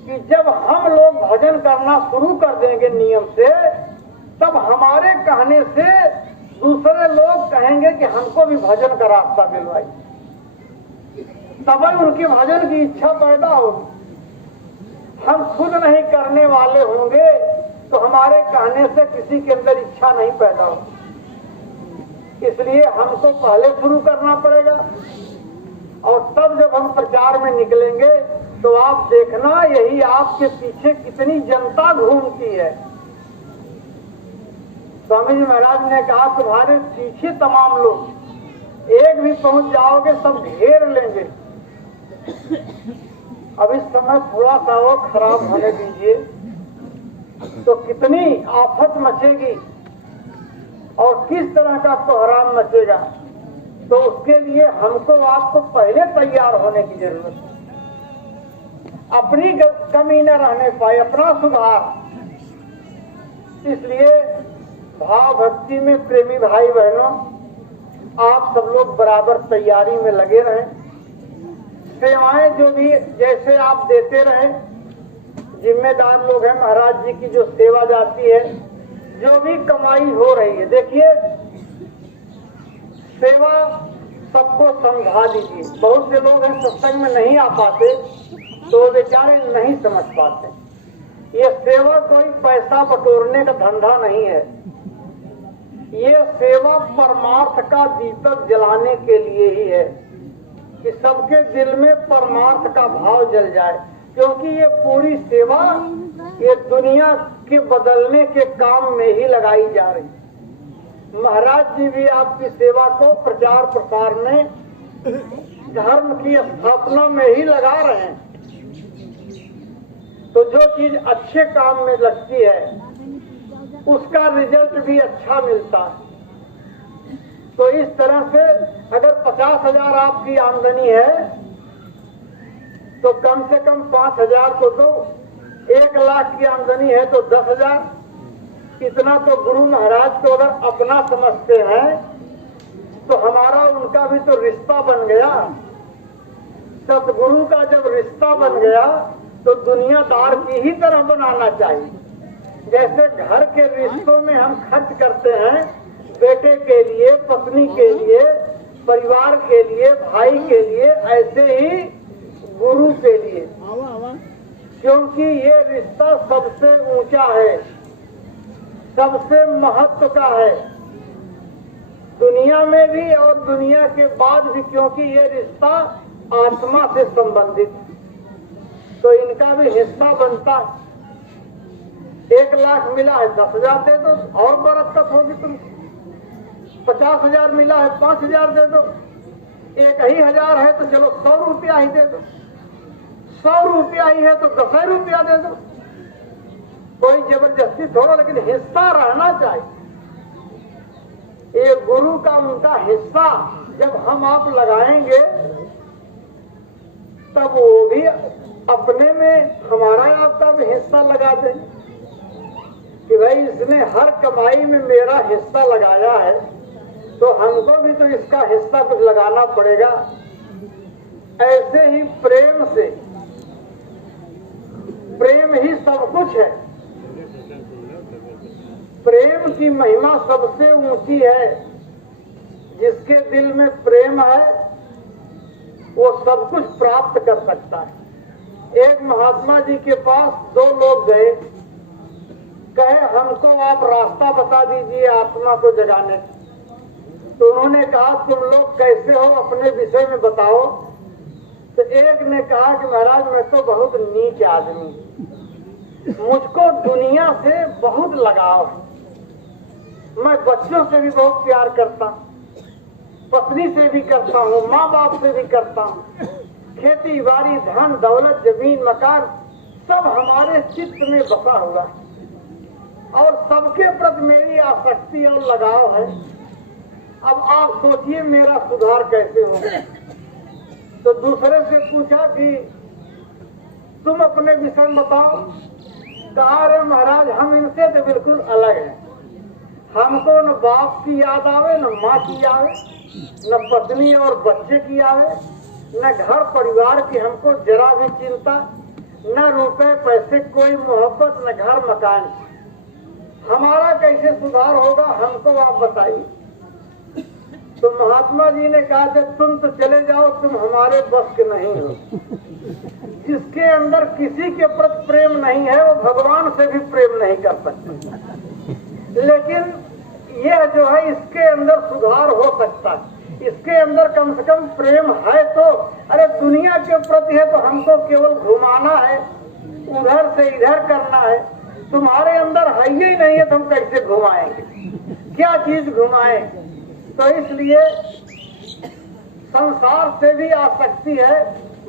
कि जब हम लोग भजन करना शुरू कर देंगे नियम से, तब हमारे कहने से दूसरे लोग कहेंगे कि हमको भी भजन का रास्ता दिलवाई, तभी उनकी भजन की इच्छा पैदा होगी। हम खुद नहीं करने वाले होंगे तो हमारे कहने से किसी के अंदर इच्छा नहीं पैदा होगी। इसलिए हमको पहले शुरू करना पड़ेगा, और तब जब हम प्रचार में निकलेंगे तो आप देखना यही आपके पीछे कितनी जनता घूमती है। स्वामी जी महाराज ने कहा तुम्हारे पीछे तमाम लोग, एक भी पहुंच जाओगे सब घेर लेंगे। अब इस समय थोड़ा सा वो खराब होने दीजिए तो कितनी आफत मचेगी और किस तरह का कोहराम मचेगा। तो उसके लिए हमको आपको पहले तैयार होने की जरूरत है, अपनी कमी न रहने पाए, अपना सुधार। इसलिए भाव भक्ति में प्रेमी भाई बहनों आप सब लोग बराबर तैयारी में लगे रहें। सेवाएं जो भी जैसे आप देते रहें, जिम्मेदार लोग हैं महाराज जी की जो सेवा जाती है, जो भी कमाई हो रही है, देखिए सेवा सबको समझा दीजिए। बहुत से लोग हैं सत्संग में नहीं आ पाते तो बेचारे नहीं समझ पाते। ये सेवा कोई पैसा बटोरने का धंधा नहीं है, ये सेवा परमार्थ का दीपक जलाने के लिए ही है कि सबके दिल में परमार्थ का भाव जल जाए। क्योंकि ये पूरी सेवा ये दुनिया के बदलने के काम में ही लगाई जा रही। महाराज जी भी आपकी सेवा को प्रचार प्रसार में, धर्म की स्थापना में ही लगा रहे हैं। तो जो चीज अच्छे काम में लगती है उसका रिजल्ट भी अच्छा मिलता है। तो इस तरह से अगर 50,000 आपकी आमदनी है तो कम से कम 5,000 को दो, 1 लाख की आमदनी है तो 10,000। इतना तो गुरु महाराज को अगर अपना समझते हैं तो हमारा उनका भी तो रिश्ता बन गया। सतगुरु का जब रिश्ता बन गया तो दुनियादार की ही तरह बनाना चाहिए। जैसे घर के रिश्तों में हम खर्च करते हैं, बेटे के लिए, पत्नी के लिए, परिवार के लिए, भाई के लिए, ऐसे ही गुरु के लिए क्योंकि ये रिश्ता सबसे ऊंचा है, सबसे महत्व का है, दुनिया में भी और दुनिया के बाद भी, क्योंकि ये रिश्ता आत्मा से संबंधित, तो इनका भी हिस्सा बनता है। 1 लाख मिला है 10,000 दे दो और बरकत होगी तुम। 50,000 मिला है 5,000 दे दो। 1,000 है तो चलो 100 रुपया ही दे दो। 100 रुपया ही है तो 10 रुपया दे दो। कोई जबरदस्ती थोड़ा, लेकिन हिस्सा रहना चाहिए। ये गुरु का उनका हिस्सा जब हम आप लगाएंगे तब वो भी अपने में हमारा आपका भी हिस्सा लगा दें कि भाई इसने हर कमाई में मेरा हिस्सा लगाया है, तो हमको भी तो इसका हिस्सा कुछ लगाना पड़ेगा। ऐसे ही प्रेम से, प्रेम ही सब कुछ है। प्रेम की महिमा सबसे ऊंची है। जिसके दिल में प्रेम है वो सब कुछ प्राप्त कर सकता है। एक महात्मा जी के पास 2 लोग गए, कहे हमको आप रास्ता बता दीजिए आत्मा को जगाने। तो उन्होंने कहा तुम लोग कैसे हो, अपने विषय में बताओ। तो एक ने कहा कि महाराज मैं तो बहुत नीच आदमी, मुझको दुनिया से बहुत लगाव है, मैं बच्चों से भी बहुत प्यार करता हूँ, पत्नी से भी करता हूँ, माँ बाप से भी करता हूँ, खेती बाड़ी धन दौलत जमीन मकान सब हमारे चित्त में बसा हुआ है और सबके प्रति मेरी आसक्ति और लगाव है। अब आप सोचिए मेरा सुधार कैसे होगा। तो दूसरे से पूछा कि तुम अपने विषय में बताओ। कहा अरे महाराज हम इनसे तो बिल्कुल अलग हैं, हमको न बाप की याद आवे, न माँ की आवे, न पत्नी और बच्चे की आवे, न घर परिवार की हमको जरा भी चिंता, न रुपए पैसे कोई मोहब्बत, न घर मकान। हमारा कैसे सुधार होगा हमको आप बताइए। तो महात्मा जी ने कहा कि तुम तो चले जाओ, तुम हमारे बस के नहीं हो। जिसके अंदर किसी के प्रति प्रेम नहीं है वो भगवान से भी प्रेम नहीं कर सकते। लेकिन यह जो है इसके अंदर सुधार हो सकता है। इसके अंदर कम से कम प्रेम है तो, अरे दुनिया के प्रति है तो हमको केवल घुमाना है, उधर से इधर करना है। तुम्हारे अंदर है ही नहीं है तो हम कैसे घुमाएंगे, क्या चीज घुमाएं। तो इसलिए संसार से भी आसक्ति है,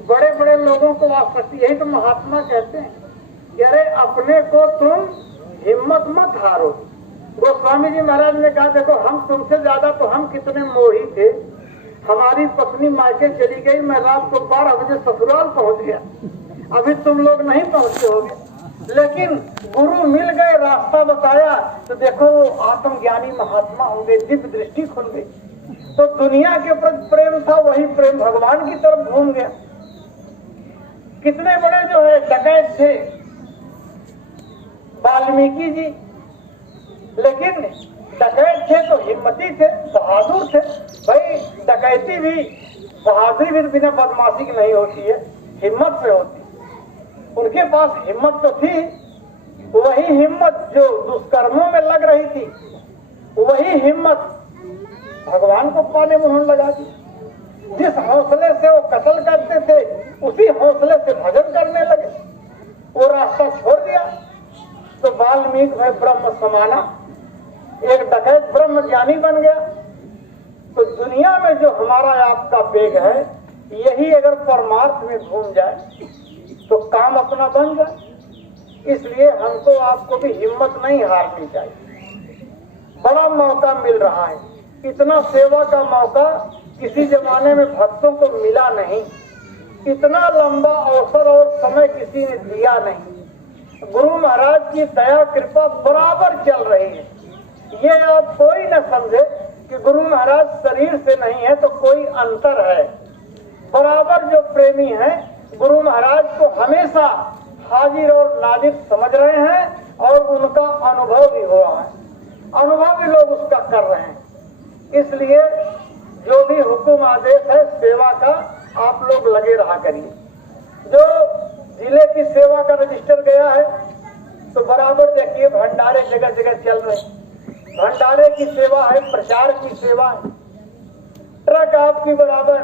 बड़े बड़े लोगों को आसक्ति। यही तो महात्मा कहते हैं कि अरे अपने को तुम हिम्मत मत हारो। गोस्वामी जी महाराज ने कहा देखो हम तुमसे ज्यादा तो हम कितने मोही थे। हमारी पत्नी मायके चली गई, मैं रात को 12 बजे ससुराल पहुंच गया, अभी तुम लोग नहीं पहुंचे होगे। लेकिन गुरु मिल गए, रास्ता बताया, तो देखो आत्मज्ञानी महात्मा होंगे, दिव्य दृष्टि खुल गई। तो दुनिया के प्रति प्रेम था, वही प्रेम भगवान की तरफ घूम गया। कितने बड़े जो है डकैत थे वाल्मीकि जी, लेकिन डकैत थे तो हिम्मती थे, बहादुर थे। भाई डकैती भी बहादुरी भी बिना बदमाशी की नहीं होती है, हिम्मत से होती। उनके पास हिम्मत तो थी, वही हिम्मत जो दुष्कर्मों में लग रही थी, वही हिम्मत भगवान को पाने में लगा दी। जिस हौसले से वो कत्ल करते थे उसी हौसले से भजन करने लगे। वो रास्ता छोड़ दिया तो वाल्मीकि में ब्रह्म समाना, एक डकैत ब्रह्म ज्ञानी बन गया। तो दुनिया में जो हमारा आपका वेग है, यही अगर परमार्थ में घूम जाए तो काम अपना बन जाए। इसलिए हमको आपको भी हिम्मत नहीं हारनी चाहिए। बड़ा मौका मिल रहा है, इतना सेवा का मौका किसी जमाने में भक्तों को मिला नहीं, इतना लंबा अवसर और समय किसी ने दिया नहीं। गुरु महाराज की दया कृपा बराबर चल रही है। ये आप कोई न समझे कि गुरु महाराज शरीर से नहीं है तो कोई अंतर है। बराबर जो प्रेमी है गुरु महाराज को हमेशा हाजिर और नाजिर समझ रहे हैं और उनका अनुभव भी हो रहा है, अनुभव भी लोग उसका कर रहे हैं। इसलिए जो भी हुक्म आदेश है सेवा का आप लोग लगे रहा करिए। जो जिले की सेवा का रजिस्टर गया है तो बराबर देखिए भंडारे जगह जगह चल रहे, भंडारे की सेवा है, प्रचार की सेवा है। ट्रक आपकी बराबर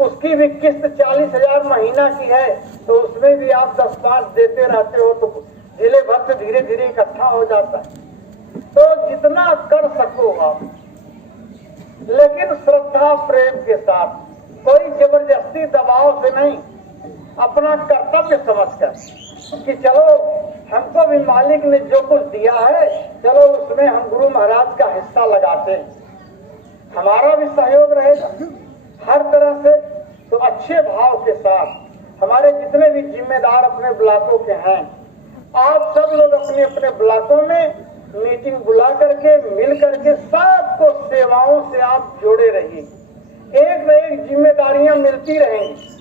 उसकी भी किस्त 40,000 महीना की है तो उसमें भी आप 10-5 देते रहते हो तो जिले भर से धीरे धीरे इकट्ठा हो जाता है। तो जितना कर सको आप, लेकिन श्रद्धा प्रेम के साथ, कोई जबरदस्ती दबाव से नहीं, अपना कर्तव्य समझकर कि चलो हमको भी मालिक ने जो कुछ दिया है चलो उसमें हम गुरु महाराज का हिस्सा लगाते हैं, हमारा भी सहयोग रहेगा हर तरह से। तो अच्छे भाव के साथ हमारे जितने भी जिम्मेदार अपने ब्लॉकों के हैं, आप सब लोग अपने अपने ब्लॉकों में मीटिंग बुला करके मिल करके सबको सेवाओं से आप जोड़े रहिए। एक न एक जिम्मेदारियां मिलती रहेंगी।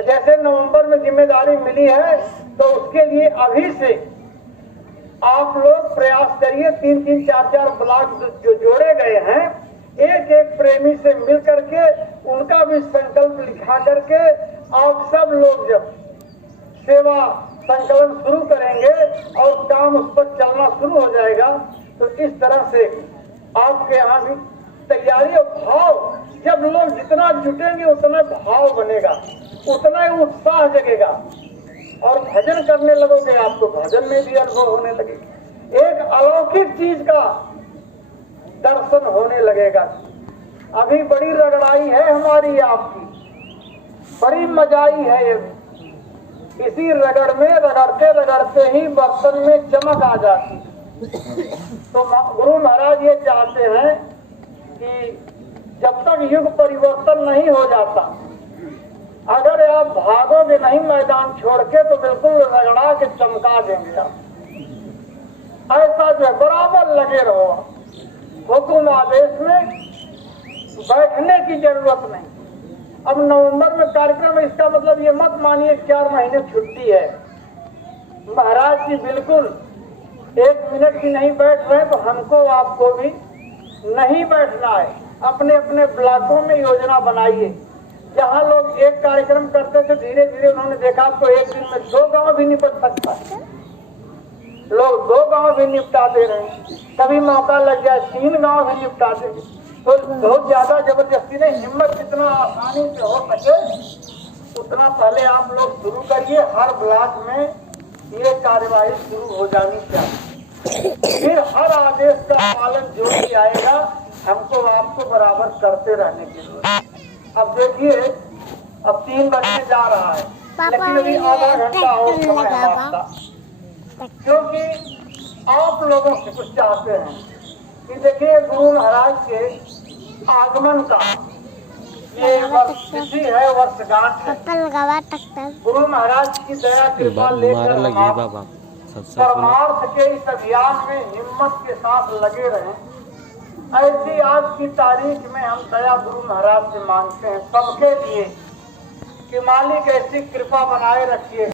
जैसे नवंबर में जिम्मेदारी मिली है तो उसके लिए अभी से आप लोग प्रयास करिए। 3-3, 4-4 ब्लॉक जो जोड़े गए हैं, एक एक प्रेमी से मिल करके उनका भी संकल्प लिखा करके आप सब लोग जब सेवा संकलन शुरू करेंगे और काम उस पर चलना शुरू हो जाएगा तो इस तरह से आपके यहाँ भी तैयारी और भाव, जब लोग जितना जुटेंगे उतना भाव बनेगा, उतना ही उत्साह जगेगा और भजन करने लगोगे, आपको भजन में भी अनुभव होने लगेगा, एक अलौकिक चीज का दर्शन होने लगेगा। अभी बड़ी रगड़ाई है हमारी आपकी, बड़ी मजाई है ये। इसी रगड़ में रगड़ते रगड़ते ही बर्तन में चमक आ जाती। तो गुरु महाराज ये चाहते हैं कि जब तक युग परिवर्तन नहीं हो जाता, अगर आप भागोगे नहीं मैदान छोड़ के तो बिल्कुल रगड़ा के चमका देंगे आप। ऐसा जो बराबर लगे रहो, हुकुम आदेश में बैठने की जरूरत नहीं। अब नवंबर में कार्यक्रम है, इसका मतलब ये मत मानिए 4 महीने छुट्टी है। महाराज जी बिल्कुल 1 मिनट भी नहीं बैठ रहे तो हमको आपको भी नहीं बैठना है। अपने अपने ब्लॉकों में योजना बनाइए। जहाँ लोग एक कार्यक्रम करते थे, धीरे धीरे उन्होंने देखा तो एक दिन में 2 गांव भी निपट सकता है। लोग 2 गांव भी निपटा दे रहे हैं, कभी मौका लग जाए 3 गांव भी निपटा देंगे। तो बहुत ज्यादा जबरदस्ती नहीं, हिम्मत जितना आसानी से हो सके उतना पहले आप लोग शुरू करिए। हर ब्लॉक में ये कार्यवाही शुरू हो जानी चाहिए। फिर हर आदेश का पालन जो भी आएगा हमको आपको बराबर करते रहने की जरूरत। अब देखिए अब 3 बजने जा रहा है, लेकिन अभी आधा घंटा और समय हमारा, क्योंकि आप लोगों से कुछ चाहते हैं कि देखिए गुरु महाराज के आगमन का ये तिथि है, वर्षगांठ है। गुरु महाराज की दया कृपा लेकर परमार्थ के इस अभियान में हिम्मत के साथ लगे रहें। ऐसी आज की तारीख में हम दया गुरु महाराज से मांगते हैं सबके लिए कि मालिक ऐसी कृपा बनाए रखिए।